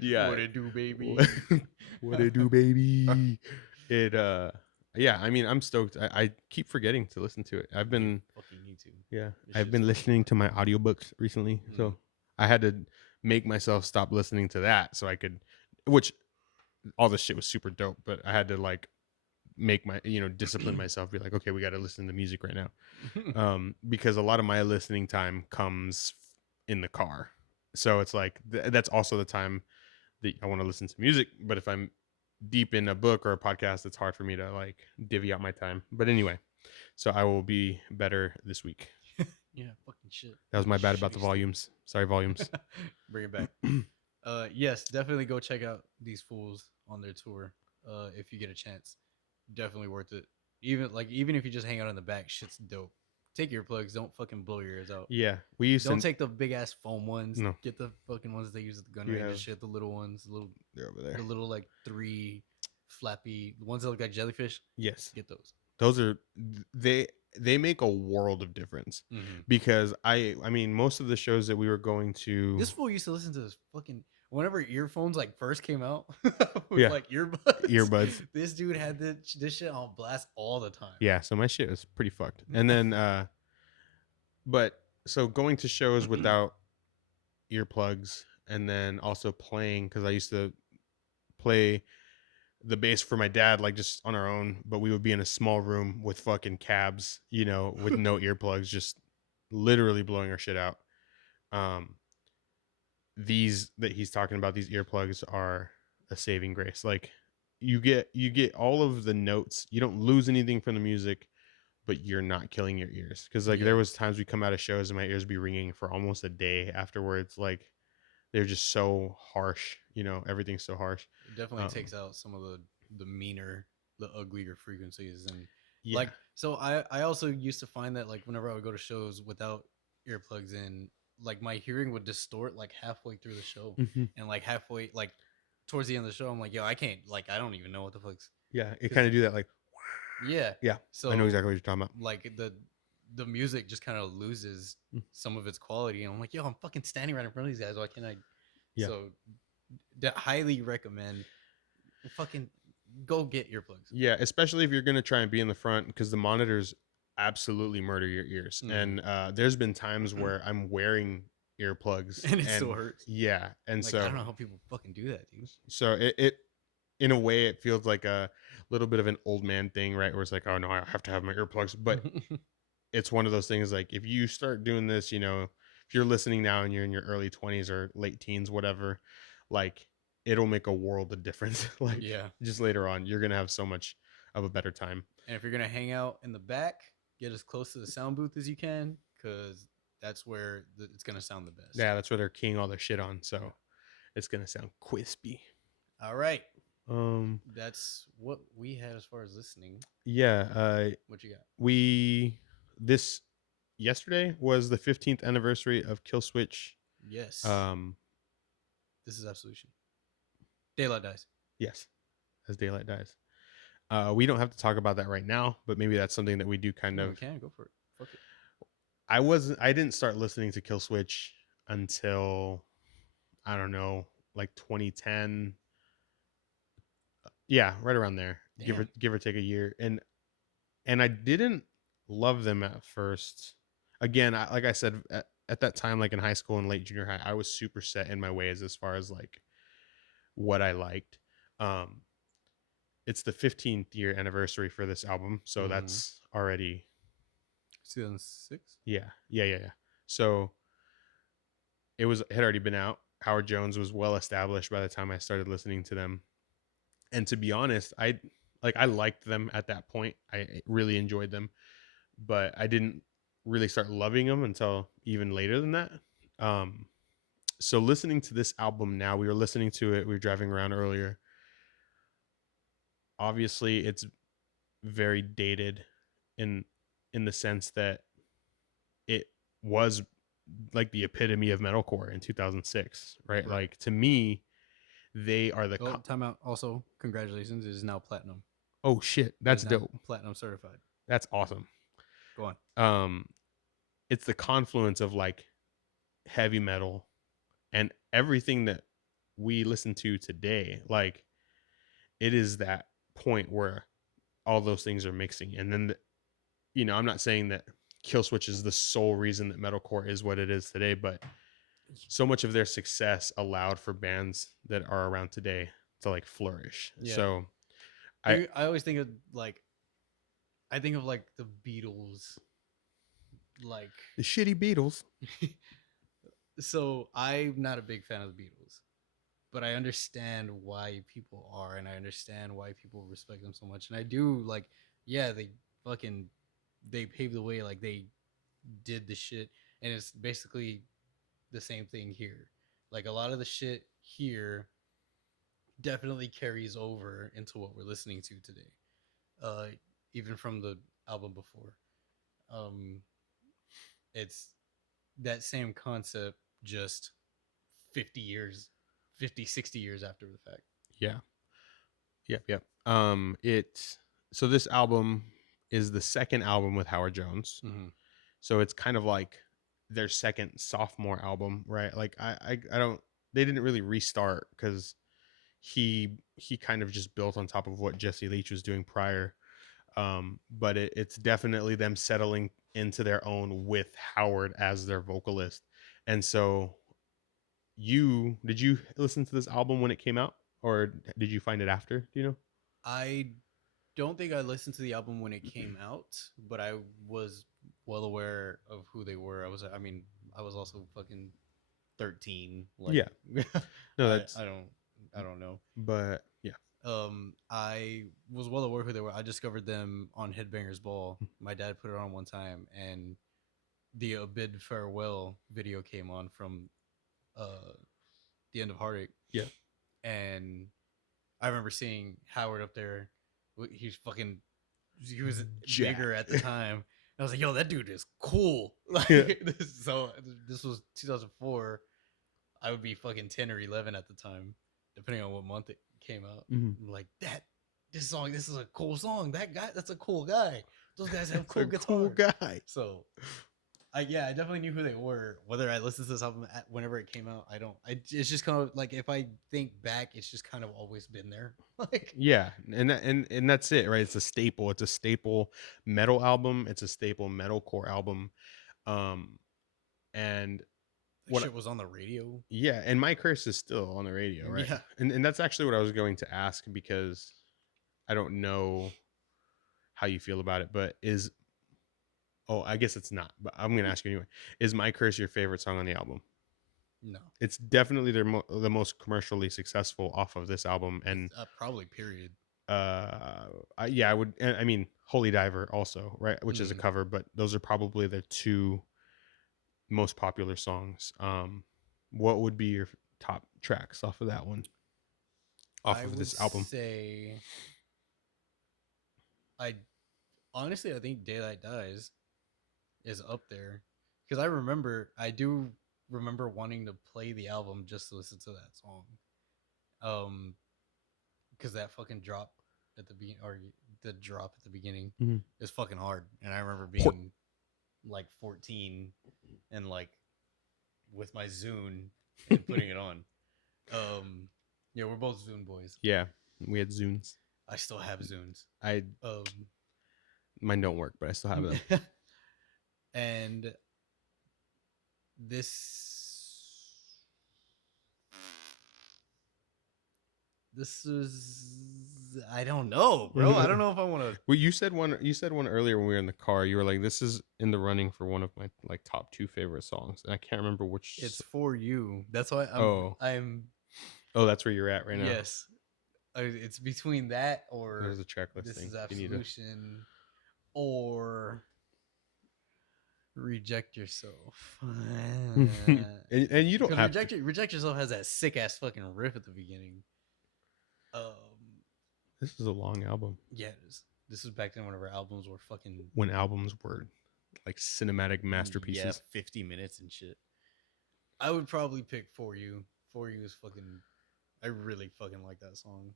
Yeah. What it do, baby? What it do, baby? It yeah, I mean I'm stoked. I keep forgetting to listen to it. I've You been fucking need to. yeah, This I've shit's been fucking listening fire. to my audiobooks recently. So I had to make myself stop listening to that so I could which all this shit was super dope, but I had to like make my discipline myself, be like, okay, we got to listen to music right now. Because a lot of my listening time comes in the car. So it's like that's also the time that I want to listen to music. But if I'm deep in a book or a podcast, it's hard for me to like divvy out my time. But anyway, so I will be better this week. Yeah, fucking shit. That was my bad about Shitty the Steve. volumes. Sorry, volumes. Bring it back. Yes, definitely go check out these fools on their tour. If you get a chance, definitely worth it. Even if you just hang out in the back, shit's dope. Take earplugs. Don't fucking blow your ears out. Yeah, we used Don't to. take the big ass foam ones. No. Get the fucking ones they use at the gun You range and have- shit. The little ones, They're over there. the little like 3 flappy, the ones that look like jellyfish. Yes, Get those. those are they make a world of difference because I mean most of the shows that we were going to. This fool used to listen to this fucking whenever earphones like first came out with Yeah. like earbuds. Earbuds. This dude had this shit on blast all the time. Yeah, so my shit was pretty fucked. And then but so going to shows without earplugs and then also playing because I used to play the bass for my dad like just on our own, but we would be in a small room with fucking cabs, with no earplugs, just literally blowing our shit out. These that he's talking about, these earplugs are a saving grace. Like you get all of the notes, you don't lose anything from the music, but you're not killing your ears because like there was times we come out of shows and my ears be ringing for almost a day afterwards. Like they're just so harsh, everything's so harsh. It definitely takes out some of the meaner, the uglier frequencies and Yeah. like so I also used to find that like whenever I would go to shows without earplugs in, like my hearing would distort like halfway through the show and like halfway like towards the end of the show I'm like, yo, I can't, like I don't even know what the fuck's Yeah, it kind of do that like yeah. So I know exactly what you're talking about. Like the music just kind of loses some of its quality and I'm like, yo, I'm fucking standing right in front of these guys, why can't I? Yeah. So highly recommend fucking go get earplugs. Yeah, especially if you're gonna try and be in the front because the monitors absolutely murder your ears. And there's been times where I'm wearing earplugs and it still hurts. Yeah, and like, so I don't know how people fucking do that, dude. So it in a way it feels like a little bit of an old man thing, right? Where it's like, oh no, I have to have my earplugs. But it's one of those things like if you start doing this, if you're listening now and you're in your early 20s or late teens, whatever, like it'll make a world of difference. Like just later on, you're gonna have so much of a better time. And if you're gonna hang out in the back, get as close to the sound booth as you can, because that's where it's gonna sound the best. Yeah, that's where they're keying all their shit on. So it's gonna sound crispy. All right. That's what we had as far as listening. Yeah. What you got? This yesterday was the 15th anniversary of Killswitch. Yes. This is Absolution. Daylight Dies. Yes, as Daylight Dies. We don't have to talk about that right now, but maybe that's something that we do kind of. We can go for it. Fuck it. I didn't start listening to Killswitch until I don't know, like 2010. Yeah, right around there. Damn. Give or take a year. And I didn't love them at first. Again, like I said, at that time, like in high school and late junior high, I was super set in my ways as far as like what I liked. It's the 15th year anniversary for this album, so that's already 2006. Yeah. So it had already been out. Howard Jones was well established by the time I started listening to them. And to be honest, I liked them at that point. I really enjoyed them, but I didn't really start loving them until even later than that. So listening to this album now, we were listening to it. We were driving around earlier. Obviously, it's very dated in the sense that it was like the epitome of metalcore in 2006, right? Right. Like to me, they are the Oh, time out. Also, congratulations. It is now platinum. oh shit, It that's is now dope. platinum certified. That's awesome. Go on. It's the confluence of like heavy metal and everything that we listen to today. Like it is that point where all those things are mixing, and then I'm not saying that Killswitch is the sole reason that metalcore is what it is today, but so much of their success allowed for bands that are around today to like flourish. Yeah. So I I always think of like the Beatles. Like, the shitty Beatles. so I'm not a big fan of the Beatles, but I understand why people are, and I understand why people respect them so much. And I do like, yeah, they paved the way, like they did the shit, and it's basically the same thing here. Like a lot of the shit here definitely carries over into what we're listening to today. Uh, even from the album before. Um, it's that same concept, just 50 years, 50, 60 years after the fact. Yeah. Yep. It so this album is the second album with Howard Jones. Mm-hmm. So it's kind of like their second sophomore album, right? Like I don't they didn't really restart because he kind of just built on top of what Jesse Leach was doing prior. But it's definitely them settling into their own with Howard as their vocalist. And so did you listen to this album when it came out, or did you find it after? Do you know? I don't think I listened to the album when it came out, but I was well aware of who they were. I was also fucking 13. Like, Yeah. No, that's I don't know. but yeah. I was well aware who they were. I discovered them on Headbangers Ball. My dad put it on one time, and the A Bid Farewell video came on from uh the end of Heartache, Yeah. and I remember seeing Howard up there. He was Jack. bigger at the time. I was like, yo, that dude is cool. Like, Yeah. so this was 2004. I would be fucking 10 or 11 at the time, depending on what month it came out. Mhm. I'm like, this is a cool song. That's a cool guy. Those guys have cool guitar. Cool guy. So I definitely knew who they were. Whether I listened to this album whenever it came out, I don't. It's just kind of like, if I think back, it's just kind of always been there. Like, Yeah, and that's it, right? It's a staple. It's a staple metal album. It's a staple metalcore album. And that what shit was on the radio. yeah, and My Curse is still on the radio, right? Yeah. And that's actually what I was going to ask, because I don't know how you feel about it, but I guess it's not, but I'm gonna ask you anyway. Is My Curse your favorite song on the album? No. It's definitely the most commercially successful off of this album, and Probably period. I would. And I mean, Holy Diver also, right, which is a cover, but those are probably the two most popular songs. What would be your top tracks off of that one? Off I of would this album? say, I honestly, I think Daylight Dies is up there, because I do remember wanting to play the album just to listen to that song. Because that fucking drop at the beginning, or the drop at the beginning, Mhm. is fucking hard. And I remember being like 14 and like with my Zune and putting it on. Yeah, we're both Zune boys. Yeah, we had Zunes. I still have Zunes. Mine don't work, but I still have them. And this is, I don't know, bro. I don't know if I want to. Well, you said one. You said one earlier when we were in the car. You were like, "This is in the running for one of my like top 2 favorite songs," and I can't remember which. It's For You. That's why I'm. Oh, that's where you're at right now. Yes, it's between that or There's a track listing. This Is Absolution or Reject Yourself. And you don't Because have to. Reject Yourself has that sick ass fucking riff at the beginning. This is a long album. Yeah, this was back then whenever albums were fucking When albums were like cinematic masterpieces. Yeah, 50 minutes and shit. I would probably pick For You. For You is fucking. I really fucking like that song.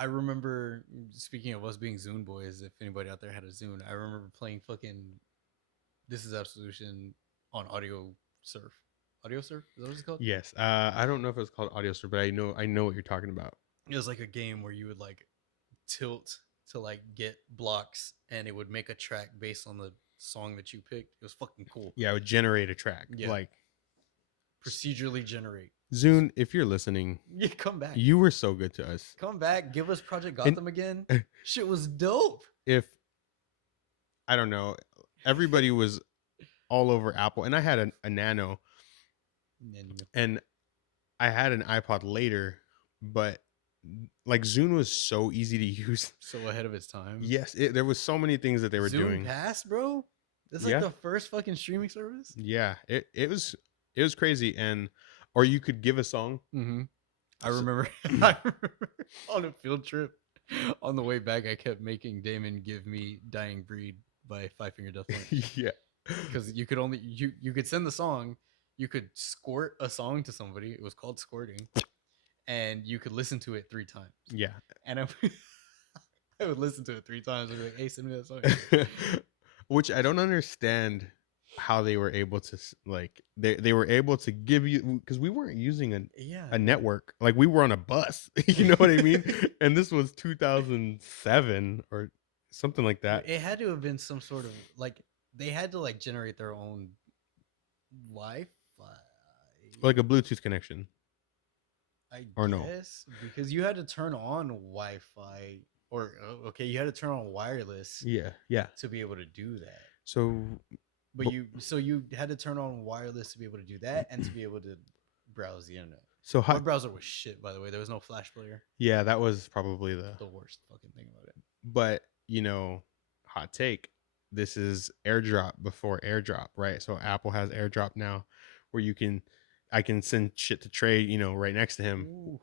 I remember, speaking of us being Zune boys, if anybody out there had a Zune, I remember playing fucking This Is Absolution on Audio Surf. Audio Surf? Is that what it's called? Yes. I don't know if it's called Audio Store, but I know what you're talking about. It was like a game where you would like tilt to like get blocks and it would make a track based on the song that you picked. It was fucking cool. Yeah, it would generate a track. Yeah. Like Procedurally generate. Zune, if you're listening, Yeah, come back. you were so good to us. Come back. Give us Project Gotham again. Shit was dope. If I don't know, everybody was all over Apple, and I had a Nano, and I had an iPod later, but like Zune was so easy to use. So ahead of its time. Yes, there was so many things that they were Zune doing. Pass, bro. That's like the first fucking streaming service. Yeah, it was crazy, and or you could give a song. Mm-hmm. I So- remember on a field trip on the way back, I kept making Damon give me "Dying Breed" by Five Finger Death Punch. Yeah, Because you could only you could send the song, you could squirt a song to somebody. It was called squirting, and you could listen to it 3 times. yeah. And I would listen to it 3 times and be like, "Hey, send me that song." Which I don't understand how they were able to like they were able to give you, because we weren't using a network, like we were on a bus. You know what I mean? And this was 2007 or something like that. It had to have been some sort of like they had to like generate their own Wi-Fi, Like a Bluetooth connection. or no. because you had to turn on Wi-Fi, or okay, you had to turn on wireless Yeah. to be able to do that. So But you had to turn on wireless to be able to do that and to be able to browse the internet. so My browser was shit, by the way. There was no Flash player. yeah, that was probably The worst fucking thing about it. but hot take, this is AirDrop before AirDrop, right? So Apple has AirDrop now, where I can send shit to Tre, right next to him. Ooh.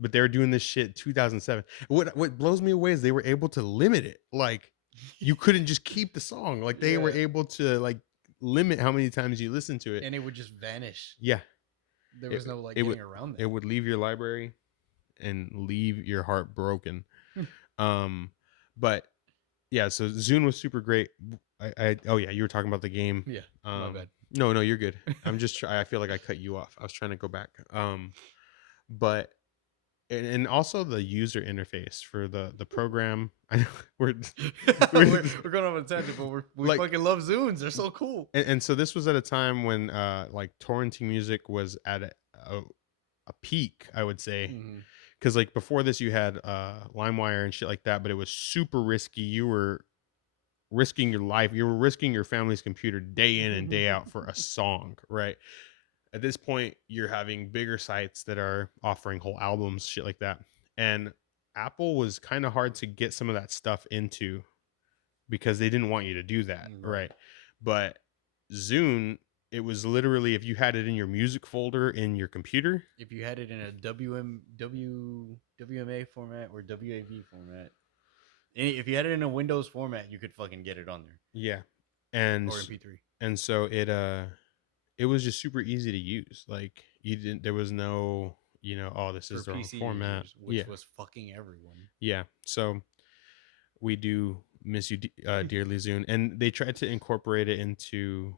But they were doing this shit 2007. What blows me away is they were able to limit it. Like you couldn't just keep the song. Like they were able to like limit how many times you listen to it, And it would just vanish. yeah. There was no like getting around that. It would leave your library and leave your heart broken. But yeah, so Zune was super great. Oh yeah, you were talking about the game. Yeah, my bad. No, you're good. I'm just I feel like I cut you off. I was trying to go back. But and also the user interface for the program. I know we're going on a tangent, but we like, fucking love Zunes. They're so cool. and so this was at a time when like torrenting music was at a peak, I would say. Mm-hmm. Because like before this you had LimeWire and shit like that, but it was super risky. You were risking your life. You were risking your family's computer day in and day out for a song, right? At this point, you're having bigger sites that are offering whole albums, shit like that. And Apple was kind of hard to get some of that stuff into because they didn't want you to do that, right? But Zune, it was literally if you had it in your music folder in your computer. If you had it in a WMA format or WAV format. If you had it in a Windows format, you could fucking get it on there. Yeah. And or MP3. And so it was just super easy to use. Like there was no, this is the wrong format, which was fucking everyone. Yeah. So we do miss you dearly, Zune. And they tried to incorporate it into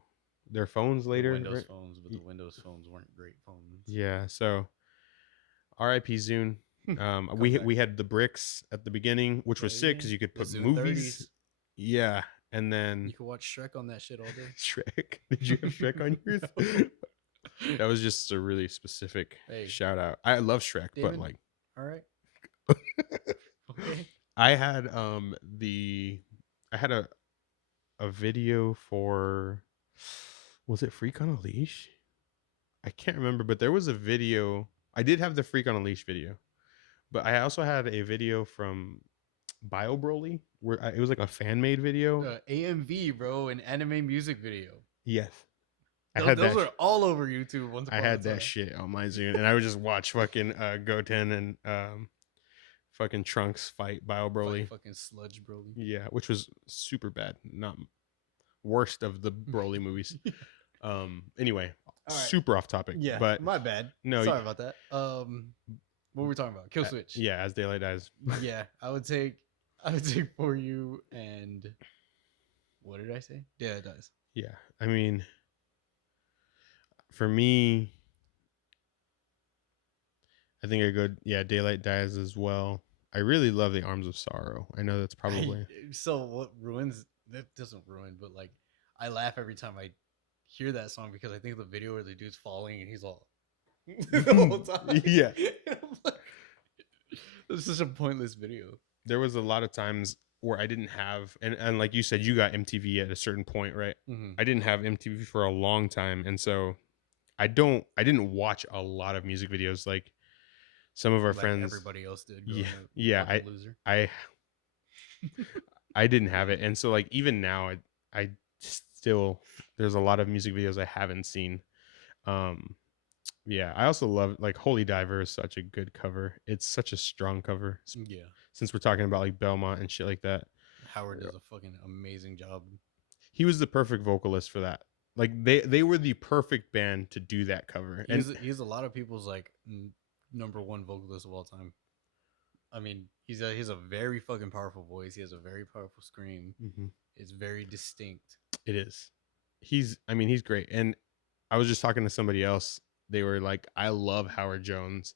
their phones later. The Windows phones, but the Windows phones weren't great phones. Yeah. So RIP Zune. We had the bricks at the beginning, which was sick because you could put movies. 30s. Yeah. And then you could watch Shrek on that shit all day. Shrek? Did you have Shrek on yours? No. That was just a really specific shout out. I love Shrek, David, but like, all right. Okay. I had a video for, was it Freak on a Leash? I can't remember, but there was a video. I did have the Freak on a Leash video, but I also had a video from Bio Broly. where it was like a fan made video. AMV, bro, an anime music video. Yes, I Those, had those that. were all over YouTube once I upon a had that time. shit on my Zune, and I would just watch fucking Goten and fucking Trunks fight Bio Broly. Fucking sludge, bro. Yeah, which was super bad. Not worst of the Broly movies. Anyway, All right. super off topic. Yeah, but my bad. no, Sorry about that. What were we talking about? Killswitch. yeah, As Daylight Dies. Yeah, I would take For You and what did I say? Yeah, it does. Yeah, I mean, for me, I think I go Daylight Dies as well. I really love the Arms of Sorrow. I know that's probably So what ruins that doesn't ruin, but like I laugh every time I hear that song because I think of the video where the dude's falling and he's all the whole time. Yeah. It's such a pointless video. There was a lot of times where I didn't have, and like you said, you got MTV at a certain point, right? Mm-hmm. I didn't have MTV for a long time, and so I didn't watch a lot of music videos like some of our Like friends. everybody else did. Yeah, Fucking loser. I didn't have it, and so like even now, I still there's a lot of music videos I haven't seen. Yeah, I also love like Holy Diver is such a good cover. It's such a strong cover. Yeah. Since we're talking about like Belmont and shit like that, Howard does a fucking amazing job. he was the perfect vocalist for that. Like they were the perfect band to do that cover. He's a lot of people's like number one vocalist of all time. I mean, he's a very fucking powerful voice. He has a very powerful scream. Mhm. It's very distinct. It is. He's great. And I was just talking to somebody else. They were like, I love Howard Jones.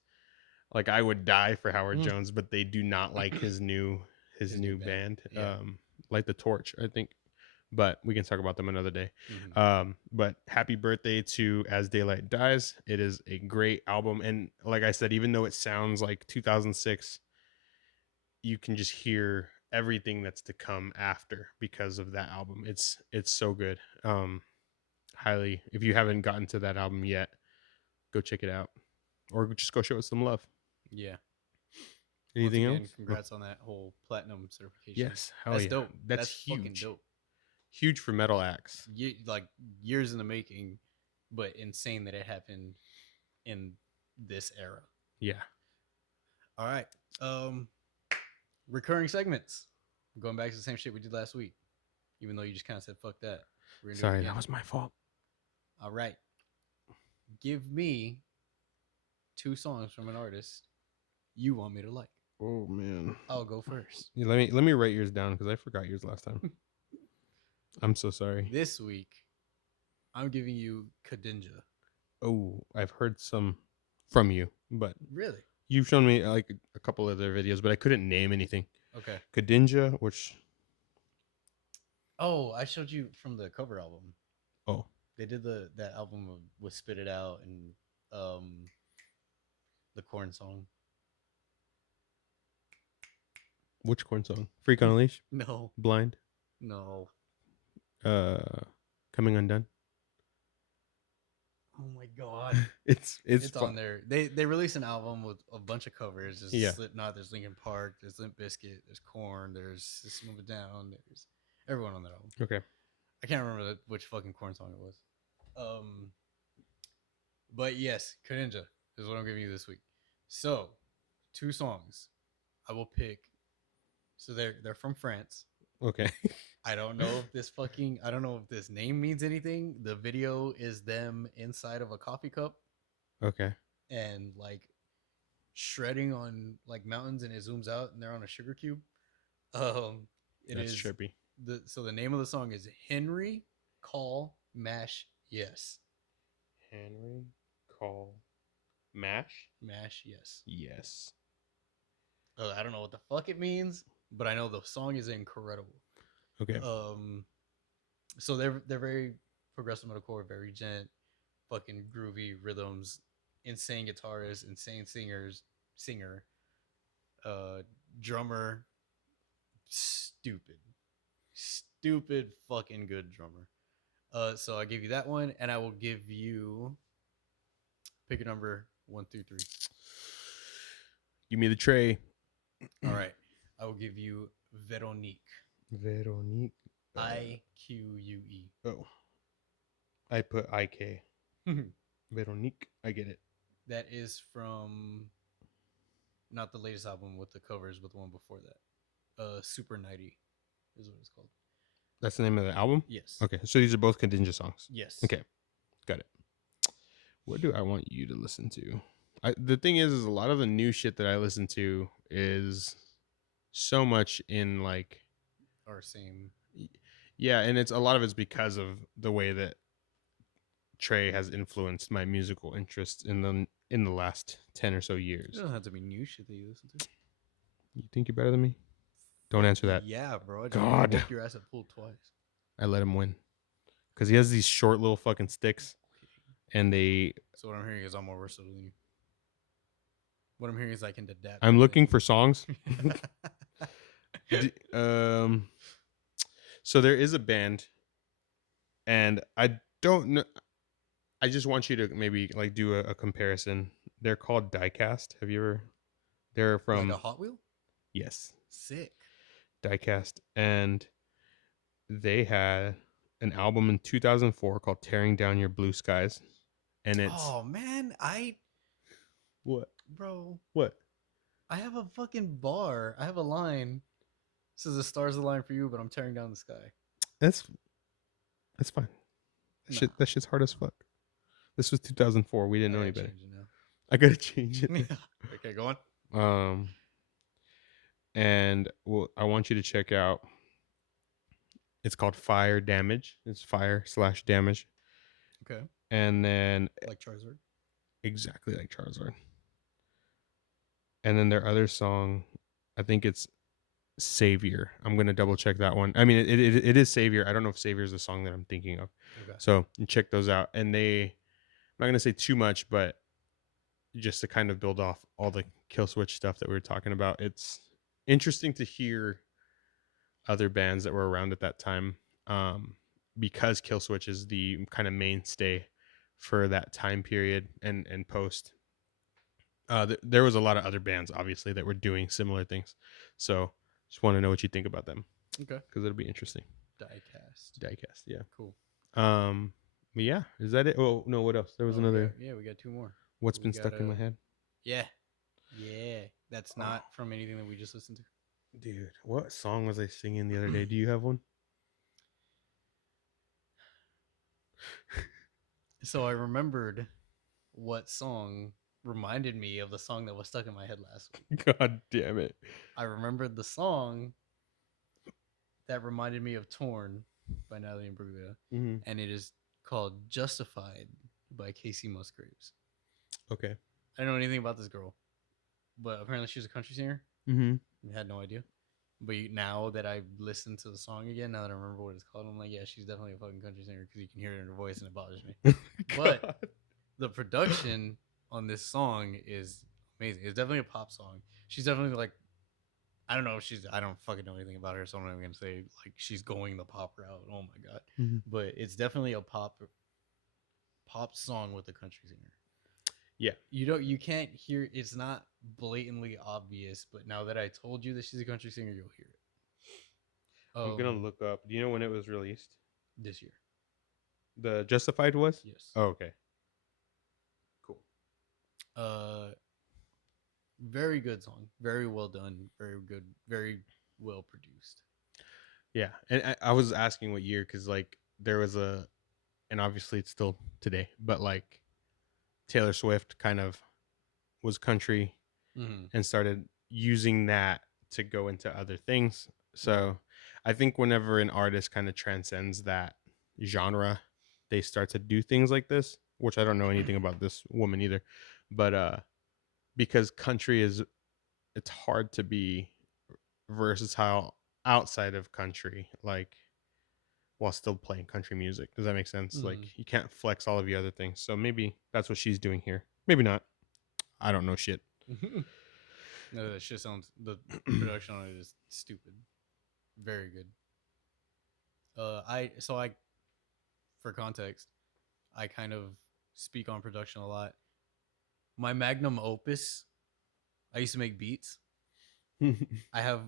Like I would die for Howard Jones, but they do not like his new band. Yeah. Light the Torch, I think. But we can talk about them another day. Mm-hmm. But happy birthday to As Daylight Dies. It is a great album. And like I said, even though it sounds like 2006, you can just hear everything that's to come after because of that album. It's so good. Highly, if you haven't gotten to that album yet, go check it out, or just go show it some love. Yeah. Anything Once again, else? Congrats on that whole platinum certification. Yes, hell That's yeah. dope. That's fucking huge. dope. Huge for metal acts. Like years in the making, but insane that it happened in this era. Yeah. All right. Recurring segments. Going back to the same shit we did last week, even though you just kind of said fuck that. We're gonna do it Sorry, again. that was my fault. All right. Give me 2 songs from an artist you want me to like. Oh man. I'll go first. Yeah, let me write yours down because I forgot yours last time. I'm so sorry. This week, I'm giving you Kadinja. Oh, I've heard some from you, but Really? you've shown me like a couple of their videos, but I couldn't name anything. Okay. Kadinja, which Oh, I showed you from the cover album. oh, They did that album with Spit It Out and the Corn song. which corn song? Freak on a Leash? No, Blind? no. Coming Undone? Oh my god. It's on there. They released an album with a bunch of covers. There's Yeah. Slipknot, there's Linkin Park, there's Limp Bizkit, there's Korn, there's System of a Down, there's everyone on that album. Okay. I can't remember which fucking Korn song it was. But yes, Kadinja is what I'm giving you this week. So, 2 songs. I will pick. So they're from France. Okay. I don't know if this name means anything. The video is them inside of a coffee cup Okay. and like shredding on like mountains, and it zooms out and they're on a sugar cube. That's trippy. So the name of the song is Henry Call Mash Yes. Henry Call Mash? Mash Yes. Yes. I don't know what the fuck it means, but I know the song is incredible. Okay. So they're very progressive metalcore, very gent, fucking groovy rhythms, insane guitarist, insane singer, drummer, stupid fucking good drummer. So I give you that one, and I will give you pick a number 1 through 3. Give me the tray. All right, I will give you Veronique. Veronique. IQUE. Oh, I put IK. Veronique. I get it. That is from not the latest album with the covers, but the one before that. Super 90 is what it's called. That's the name of the album? Yes. Okay, so these are both Contingent songs. Yes. Okay, got it. What do I want you to listen to? The thing is a lot of the new shit that I listen to is so much in like, Our same. yeah, and it's a lot of it's because of the way that Tre has influenced my musical interest in the last 10 or so It years. doesn't have to be new shit that you listen to. You think you're better than me? Don't answer that. Yeah, bro. I just God. whooped your ass at pool twice. I let him win because he has these short little fucking sticks, and they. So what I'm hearing is I'm more versatile than you. What I'm hearing is I can adapt. I'm looking for songs. So there is a band, and I don't know. I just want you to maybe like do a comparison. They're called Diecast. Have you ever? They're from like a Hot Wheel? yes, Sick. Diecast, and they had an album in 2004 called "Tearing Down Your Blue Skies," and it's Oh man, what? bro, What? I have a fucking bar. I have a line. It says the stars align for you, but I'm tearing down the sky. That's fine. Nah. That shit's hard as fuck. This was 2004. We didn't know I any gotta better. change it now. I gotta change it. Okay, go on. And well, I want you to check out. It's called Fire Damage. It's fire/damage. Okay. And then Like Charizard. exactly like Charizard. And then their other song, I think it's Savior. I'm gonna double check that one. I mean, it is Savior. I don't know if Savior is the song that I'm thinking of. Okay. So check those out. And I'm not gonna say too much, but just to kind of build off all the Killswitch stuff that we were talking about, it's interesting to hear other bands that were around at that time, because Killswitch is the kind of mainstay for that time period and post. There was a lot of other bands, obviously, that were doing similar things. So just want to know what you think about them. Okay. Because it'll be interesting. Diecast, yeah. Cool. But yeah, is that it? Oh no, what else? There was another. We got two more. What's We been stuck in my head, Yeah. That's not from anything that we just listened to. dude? What song was I singing the other day? Do you have one? So I remembered what song reminded me of the song that was stuck in my head last week. God damn it! I remembered the song that reminded me of Torn by Natalie Imbruglia, Mm-hmm. and it is called Justified by Casey Musgraves. Okay. I don't know anything about this girl, but apparently she's a country singer. Mm-hmm. I had no idea. But now that I listened to the song again, now that I remember what it's called, I'm like, yeah, she's definitely a fucking country singer because you can hear it in her voice and it bothers me. But the production on this song is amazing. It's definitely a pop song. She's definitely like, I don't know if I don't fucking know anything about her, so I'm not even gonna say like she's going the pop route. Oh my god. Mm-hmm. But it's definitely a pop song with a country singer. Yeah. You can't hear, it's not blatantly obvious, but now that I told you that she's a country singer, you'll hear it. I'm gonna look up. Do you know when it was released? This year. The Justified was? Yes. Oh, okay. Cool. Very good song. Very well done. Very good. Very well produced. Yeah, and I was asking what year because like there was and obviously it's still today, but like Taylor Swift kind of was country and started using that to go into other things. So I think whenever an artist kind of transcends that genre, they start to do things like this, which I don't know anything about this woman either, but because country it's hard to be versatile outside of country, like while still playing country music. Does that make sense? Like you can't flex all of the other things. So maybe that's what she's doing here. Maybe not. I don't know shit. No, that shit sounds, the production on it is stupid. Very good. For context, I kind of speak on production a lot. My magnum opus, I used to make beats. I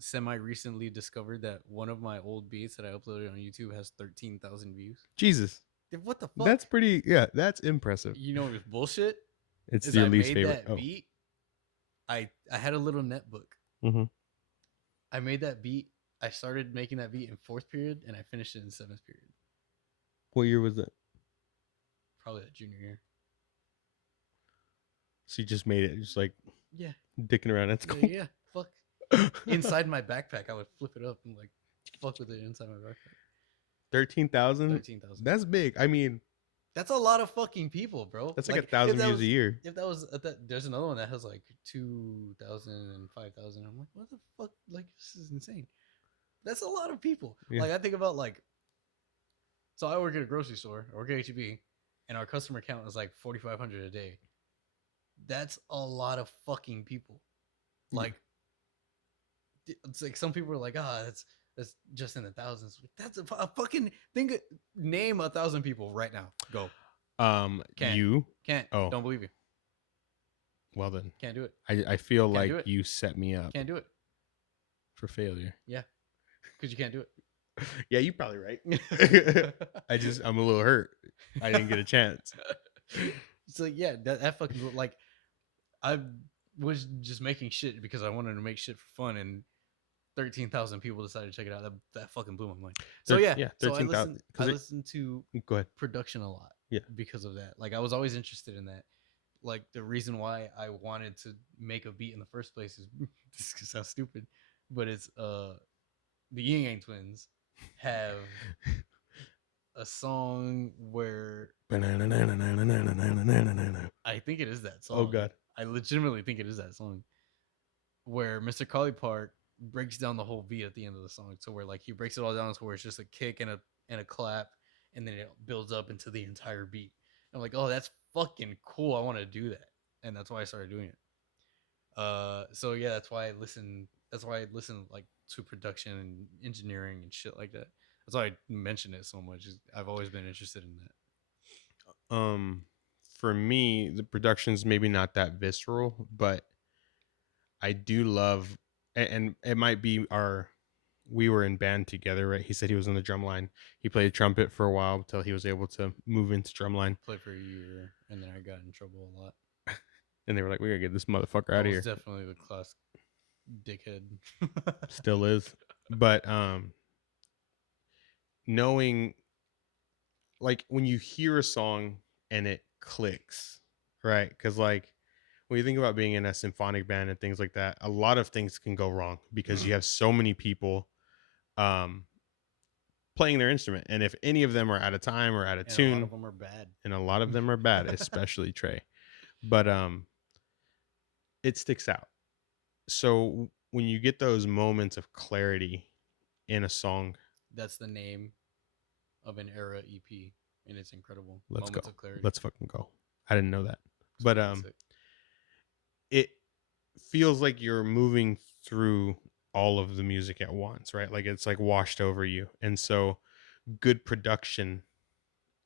semi recently discovered that one of my old beats that I uploaded on YouTube has 13,000 views. Jesus, Dude, what the fuck? that's pretty. Yeah, that's impressive. You know what's bullshit? It's Is your I least made favorite. that beat. I had a little netbook. Mm-hmm. I made that beat. I started making that beat in 4th period, and I finished it in 7th period. What year was that? Probably that junior year. So you just made it, just like Yeah. dicking around at school. Yeah. Fuck. Inside my backpack, I would flip it up and like fuck with it inside my backpack. 13,000. 13,000. That's big. I mean, that's a lot of fucking people, bro. That's like 1,000 views a year. If that was there's another one that has like 2,000 and 5,000. I'm like, what the fuck? Like, this is insane. That's a lot of people. Yeah. Like, I think about like, so I work at a grocery store. I work at HEB, and our customer count is like 4,500 a day. That's a lot of fucking people. Like, it's like some people are like, that's just in the thousands. That's a fucking think. Name 1,000 people right now. Go. Can't. You Can't. Oh. Don't believe you. Well then, Can't do it. I feel Can't do like it. you set me up Can't do it for failure. Yeah, because you can't do it. Yeah, you're probably right. I'm a little hurt. I didn't get a chance. So yeah, that fucking like, I was just making shit because I wanted to make shit for fun, and 13,000 people decided to check it out. That fucking blew my mind. So yeah, 13,000. I listened to Go ahead. production a lot. Yeah, because of that. Like, I was always interested in that. Like, the reason why I wanted to make a beat in the first place is this sounds stupid, but it's the Yin Yang Twins have a song where I think it is that song. Oh god, I legitimately think it is that song where Mr. Collie Park breaks down the whole beat at the end of the song. So where like he breaks it all down to where it's just a kick and a clap, and then it builds up into the entire beat. I'm like, oh, that's fucking cool. I want to do that, and that's why I started doing it. So yeah, that's why I listen. That's why I listen like to production and engineering and shit like that. That's why I mention it so much. I've always been interested in that. For me, the production's maybe not that visceral, but I do love, and it might be we were in band together, right? He said he was on the drum line. He played trumpet for a while until he was able to move into drumline. Played for a year, and then I got in trouble a lot. And they were like, "We gotta get this motherfucker out of here." Definitely the class dickhead. Still is, but knowing, like, when you hear a song and it clicks, right? Because like when you think about being in a symphonic band and things like that, a lot of things can go wrong because you have so many people playing their instrument, and if any of them are out of time or out of tune, a lot of them are bad, and a lot of them are bad, especially Tre, but it sticks out. So when you get those moments of clarity in a song, that's the name of an era EP, and it's incredible. Let's Moments go. of clarity. Let's fucking go. I didn't know that, but it feels like you're moving through all of the music at once, right? Like it's like washed over you. And so good production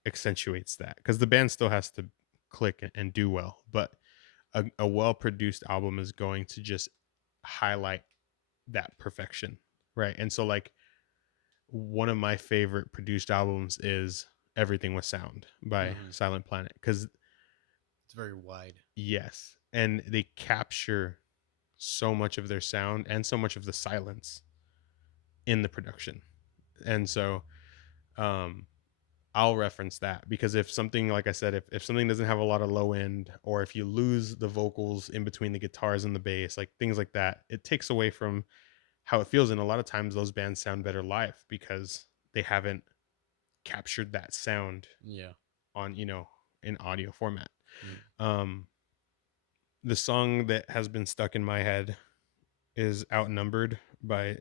accentuates that, because the band still has to click and do well, but a well-produced album is going to just highlight that perfection, right? And so like one of my favorite produced albums is Everything with Sound by Silent Planet, because it's very wide. Yes, and they capture so much of their sound and so much of the silence in the production. And so I'll reference that, because if something, like I said, if something doesn't have a lot of low end, or if you lose the vocals in between the guitars and the bass, like things like that, it takes away from how it feels. And a lot of times those bands sound better live because they haven't captured that sound on, in audio format. The song that has been stuck in my head is Outnumbered by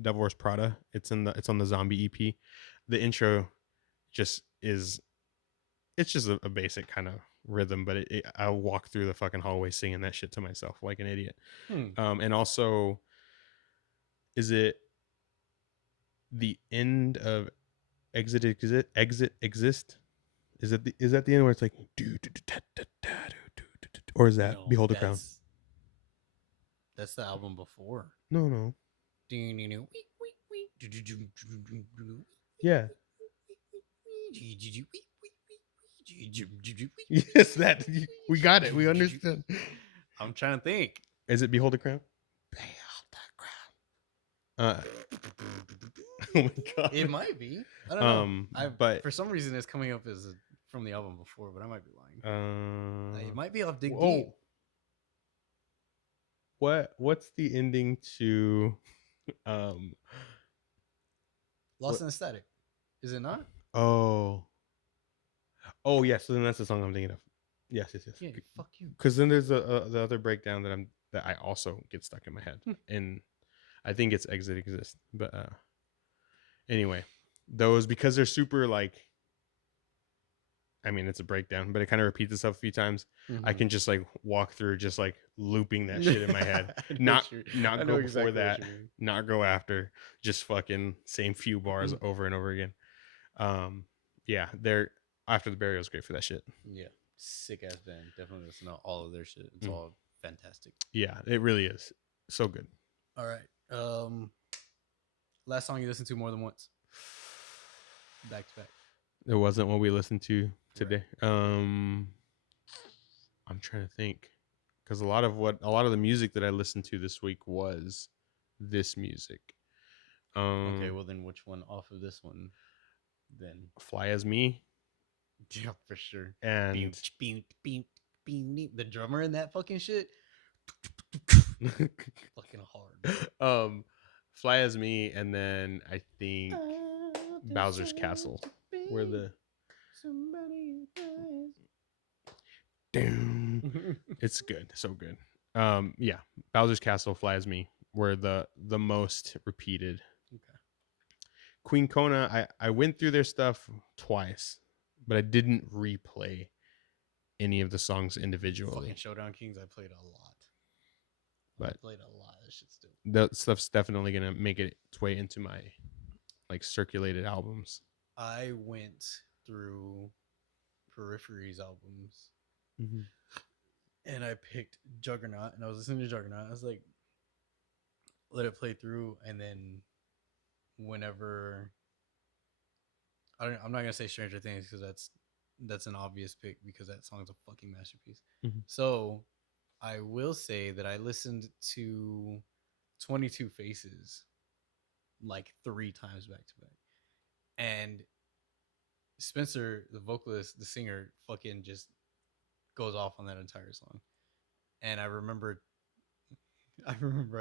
Devil Wears Prada. It's on the Zombie EP. The intro just is, it's just a basic kind of rhythm, but I'll walk through the fucking hallway singing that shit to myself like an idiot. And also, is it the end of Exit Exist? Is that the end where it's like or is that Behold the Crown? That's the album before. No. Yeah. Yes, that we got it. We understood. I'm trying to think. Is it Behold the Crown? Behold the Crown. Oh my god. It might be. I don't know. But For some reason it's coming up as from the album before, but I might be lying. It might be off Dig whoa. Deep. What's the ending to um Lost what, in Static. Is it not? oh yes, so then that's the song I'm thinking of. Yes. Yeah, fuck you. Because then there's the other breakdown that I also get stuck in my head, and I think it's Exit Exist. But anyway, those, because they're super like, I mean, it's a breakdown, but it kind of repeats itself a few times. I can just like walk through just like looping that shit in my head. Not go before that, not go after, just fucking same few bars over and over again. Yeah, they're After the Burial is great for that shit. Yeah, sick ass band. Definitely listen to all of their shit. It's all fantastic. Yeah, it really is so good. All right. Last song you listened to more than once, back to back. It wasn't what we listened to today. Right. I'm trying to think, because a lot of the music that I listened to this week was this music. Okay, well then which one off of this one? Then Fly As Me. Yeah, for sure. And the drummer in that fucking shit. Fucking hard. Fly As Me, and then I think Bowser's Castle, where the it's good, so good. Yeah, Bowser's Castle, Fly As Me were the most repeated. Okay. Queen Kona, I went through their stuff twice, but I didn't replay any of the songs individually. Fucking Showdown Kings, I played a lot. But I played a lot of shit still. That stuff's definitely gonna make its way into my like circulated albums. I went through Periphery's albums, and I picked Juggernaut, and I was listening to Juggernaut. I was like, let it play through, and then whenever I'm not gonna say Stranger Things because that's an obvious pick because that song's a fucking masterpiece. So I will say that I listened to 22 Faces like 3 times back to back, and Spencer, the vocalist, the singer, fucking just goes off on that entire song. And I remember I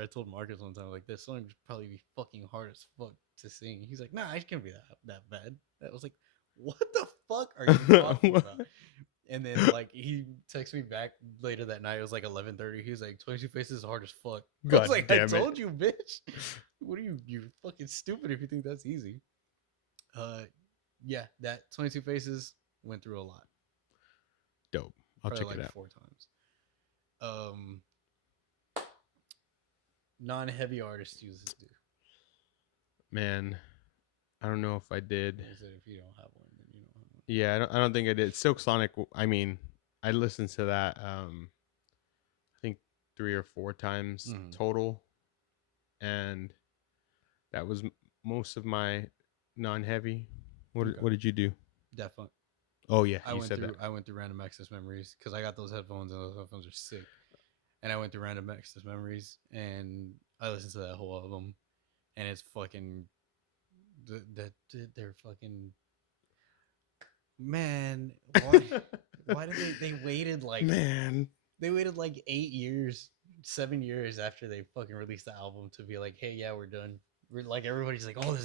told Marcus one time, like, this song would probably be fucking hard as fuck to sing. He's like, nah, it can't be that bad. I was like, what the fuck are you talking about? And then like he texted me back later that night. It was like 11:30. He was like, 22 Faces is hard as fuck. I was like, I told you, bitch. What are you're fucking stupid if you think that's easy. Yeah, that 22 Faces went through a lot. Dope. I'll check it out 4 times. Non-heavy artists you listen to. Man, I don't know if I did. If you don't have one, then you don't have one. Yeah, I don't think I did. Silk Sonic, I mean, I listened to that I think 3 or 4 times total, and that was most of my non-heavy. What did you do? Definitely. Oh yeah, I went through Random Access Memories because I got those headphones, and those headphones are sick. And I went through Random Access Memories, and I listened to that whole album, and it's fucking they're fucking, man. Why did they waited like, man? They waited like 8 years, 7 years after they fucking released the album to be like, hey, yeah, we're done. We're like, everybody's like, oh,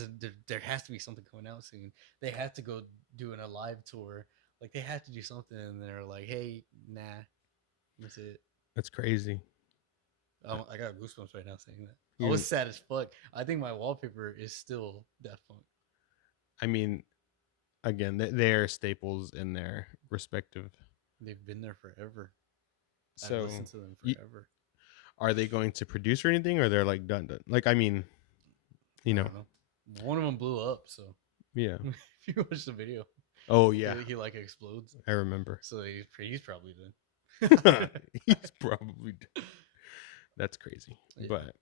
there has to be something coming out soon. They have to go doing a live tour. Like, they have to do something, and they're like, hey, nah, that's it. That's crazy. I got goosebumps right now saying that. I was sad as fuck. I think my wallpaper is still Daft Punk. I mean, again, they're staples in their respective. They've been there forever. So I've listened to them forever. Are they going to produce or anything, or they're like done? Like, I mean, you know, one of them blew up. So yeah, if you watch the video, oh yeah, he like explodes. I remember. So he's probably done. He's probably done. That's crazy. Yeah. But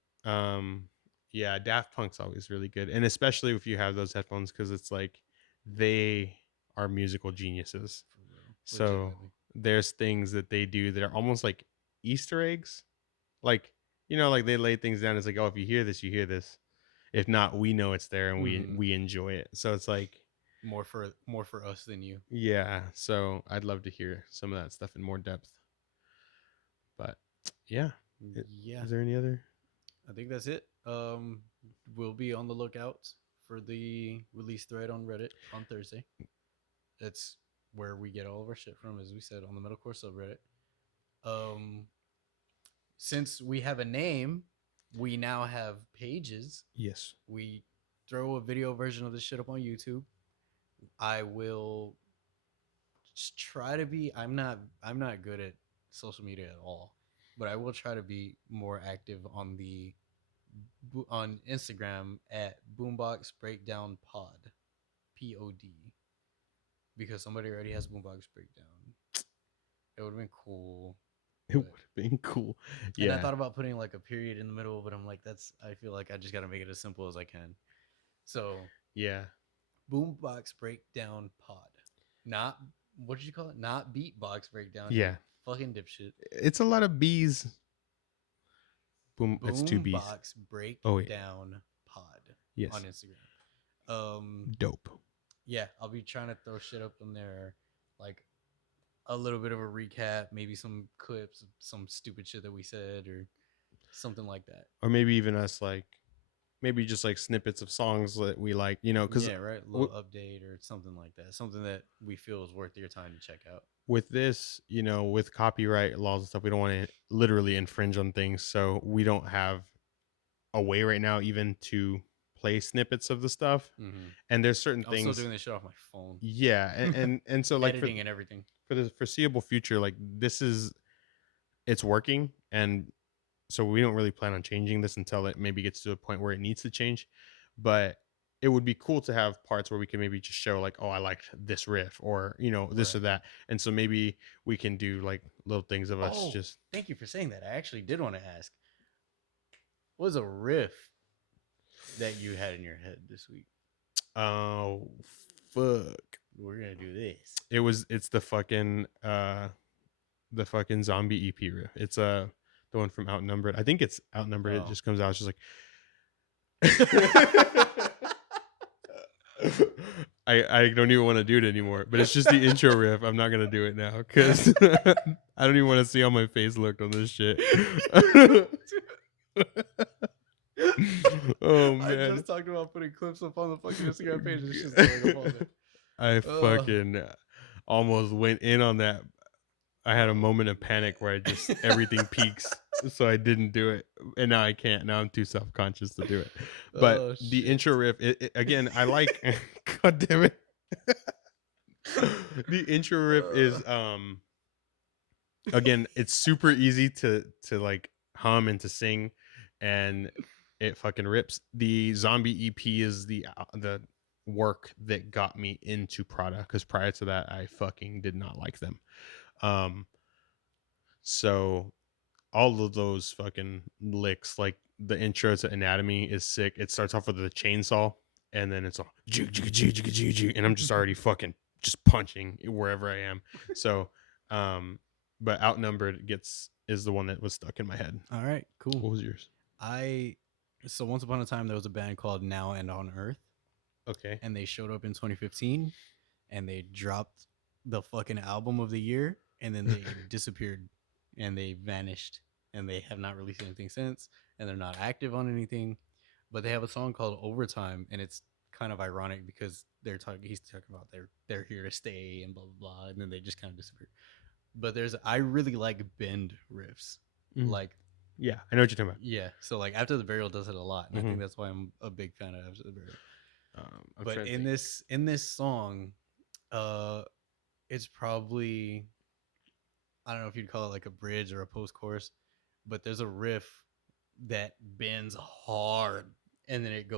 yeah, Daft Punk's always really good. And especially if you have those headphones, because it's like they are musical geniuses. For real. So Legitimately. there's things that they do that are almost like Easter eggs. Like, like they lay things down. It's like, oh, if you hear this, you hear this. If not, we know it's there and we Mhm. we enjoy it. So it's like, More for us than you. yeah. So I'd love to hear some of that stuff in more depth. But yeah. Yeah. Is there any other? I think that's it. We'll be on the lookout for the release thread on Reddit on Thursday. That's where we get all of our shit from, as we said, on the metalcore subreddit. Um, since we have a name, we now have pages. Yes. We throw a video version of this shit up on YouTube. I will just try to be. I'm not good at social media at all, but I will try to be more active on Instagram at BoomBox BreakDown Pod, POD, because somebody already has BoomBox Breakdown. It would have been cool. It would have been cool. And I Yeah. thought about putting like a period in the middle, but I'm like, I feel like I just got to make it as simple as I can. So, Yeah. BoomBox Breakdown Pod. Not, what did you call it? Not Beatbox Breakdown, you Yeah. fucking dipshit. It's a lot of bees. Boom. That's two bees. BoomBox Oh, wait. Breakdown Pod on Yes. Instagram. Um, Dope. yeah, I'll be trying to throw shit up in there, like a little bit of a recap, maybe some clips, some stupid shit that we said, or something like that. Or maybe even us, like, maybe just like snippets of songs that we like, because Yeah, right. A little update or something like that. Something that we feel is worth your time to check out. with this, with copyright laws and stuff, we don't want to literally infringe on things. So we don't have a way right now even to play snippets of the stuff. Mm-hmm. And there's certain I'm still things. doing this shit off my phone. Yeah. And so like Editing and everything. for the foreseeable future, like it's working. And so we don't really plan on changing this until it maybe gets to a point where it needs to change. But it would be cool to have parts where we can maybe just show like, oh, I liked this riff or this or Right. that. And so maybe we can do like little things of us Oh, just thank you for saying that. I actually did want to ask, what was a riff that you had in your head this week? oh fuck. We're gonna do this. It's the fucking zombie EP riff. It's the one from Outnumbered. I think it's Outnumbered. It Oh. just comes out. It's just like I don't even want to do it anymore. But it's just the intro riff. I'm not gonna do it now because I don't even want to see how my face looked on this shit. Oh man! I just talked about putting clips up on the fucking Instagram page. It's just going up on there. I fucking almost went in on that. I had a moment of panic where I just everything peaks, so I didn't do it, and now I can't. Now I'm too self conscious to do it. But the intro riff, again, I like. God damn it! The intro riff is again, it's super easy to like hum and to sing, and it fucking rips. The zombie EP is the work that got me into Prada, because prior to that I fucking did not like them. So all of those fucking licks, like the intro to Anatomy is sick. It starts off with the chainsaw and then it's all and I'm just already fucking just punching wherever I am. So but Outnumbered is the one that was stuck in my head. All right, cool. What was yours? So once upon a time there was a band called Now and on Earth. Okay. And they showed up in 2015 and they dropped the fucking album of the year and then they disappeared and they vanished and they have not released anything since and they're not active on anything, but they have a song called Overtime and it's kind of ironic because he's talking about they're here to stay and blah blah blah, and then they just kind of disappear. But I really like bend riffs. Like, yeah, I know what you're talking about. yeah, so like After the Burial does it a lot, and I think that's why I'm a big fan of After the Burial. But in this song, it's probably, I don't know if you'd call it like a bridge or a post chorus, but there's a riff that bends hard, and then it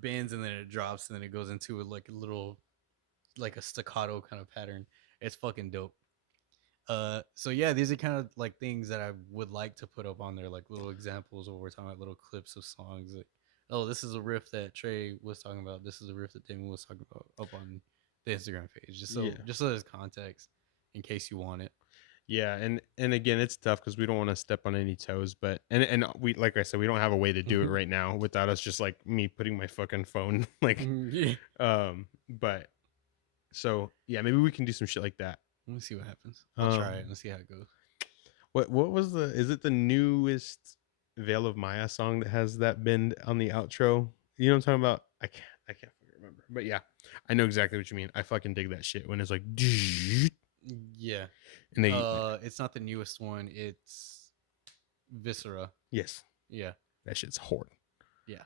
bends, and then it drops, and then it goes into like a little, like a staccato kind of pattern. It's fucking dope. So yeah, these are kind of like things that I would like to put up on there, like little examples where we're talking about little clips of songs. Like, oh, this is a riff that Tre was talking about. This is a riff that Damon was talking about up on the Instagram page. Yeah. Just so there's context in case you want it. Yeah, and again, it's tough because we don't want to step on any toes, but and we, like I said, we don't have a way to do it right now without us just like me putting my fucking phone like Yeah. but so yeah, maybe we can do some shit like that. Let me see what happens. I'll try it and see how it goes. What was is it the newest Veil of Maya song that has that bend on the outro? You know what I'm talking about? I can't fucking remember. But yeah, I know exactly what you mean. I fucking dig that shit when it's like Yeah. and they It's not the newest one. It's Viscera. yes, Yeah. that shit's hard. Yeah.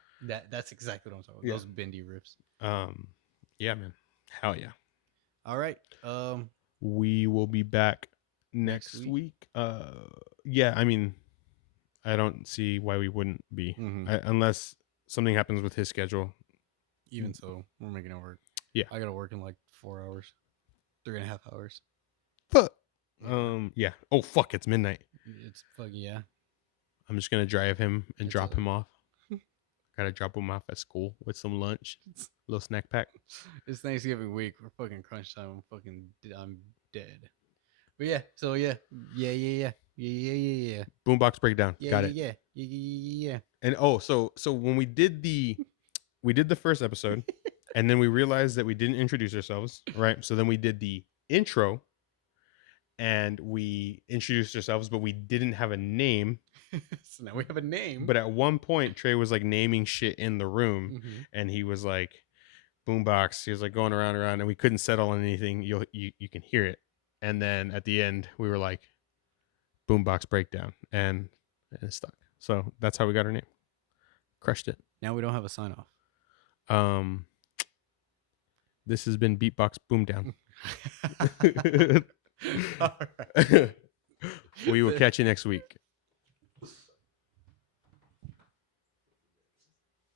That's exactly what I'm talking about. Yeah. Those bendy riffs. Yeah, man. Hell yeah. All right. We will be back next week. Yeah, I mean, I don't see why we wouldn't be unless something happens with his schedule. Even so, we're making it work. Yeah. I gotta work in like 4 hours, 3.5 hours. Fuck. Yeah. Oh fuck, it's midnight. It's fucking yeah. I'm just gonna drive him and drop him off. Gotta drop him off at school with some lunch, little snack pack. It's Thanksgiving week. We're fucking crunch time. I'm dead. But yeah, so yeah. BoomBox breakdown. Got it. Yeah. And so when we did the first episode, and then we realized that we didn't introduce ourselves, right? So then we did the intro, and we introduced ourselves, but we didn't have a name. So now we have a name. But at one point, Tre was like naming shit in the room, and he was like, "Boombox." He was like going around, and we couldn't settle on anything. You can hear it, and then at the end, we were like, "Boombox breakdown," and it stuck. So that's how we got our name. Crushed it. Now we don't have a sign off. This has been Beatbox Boomdown. All right. We will catch you next week.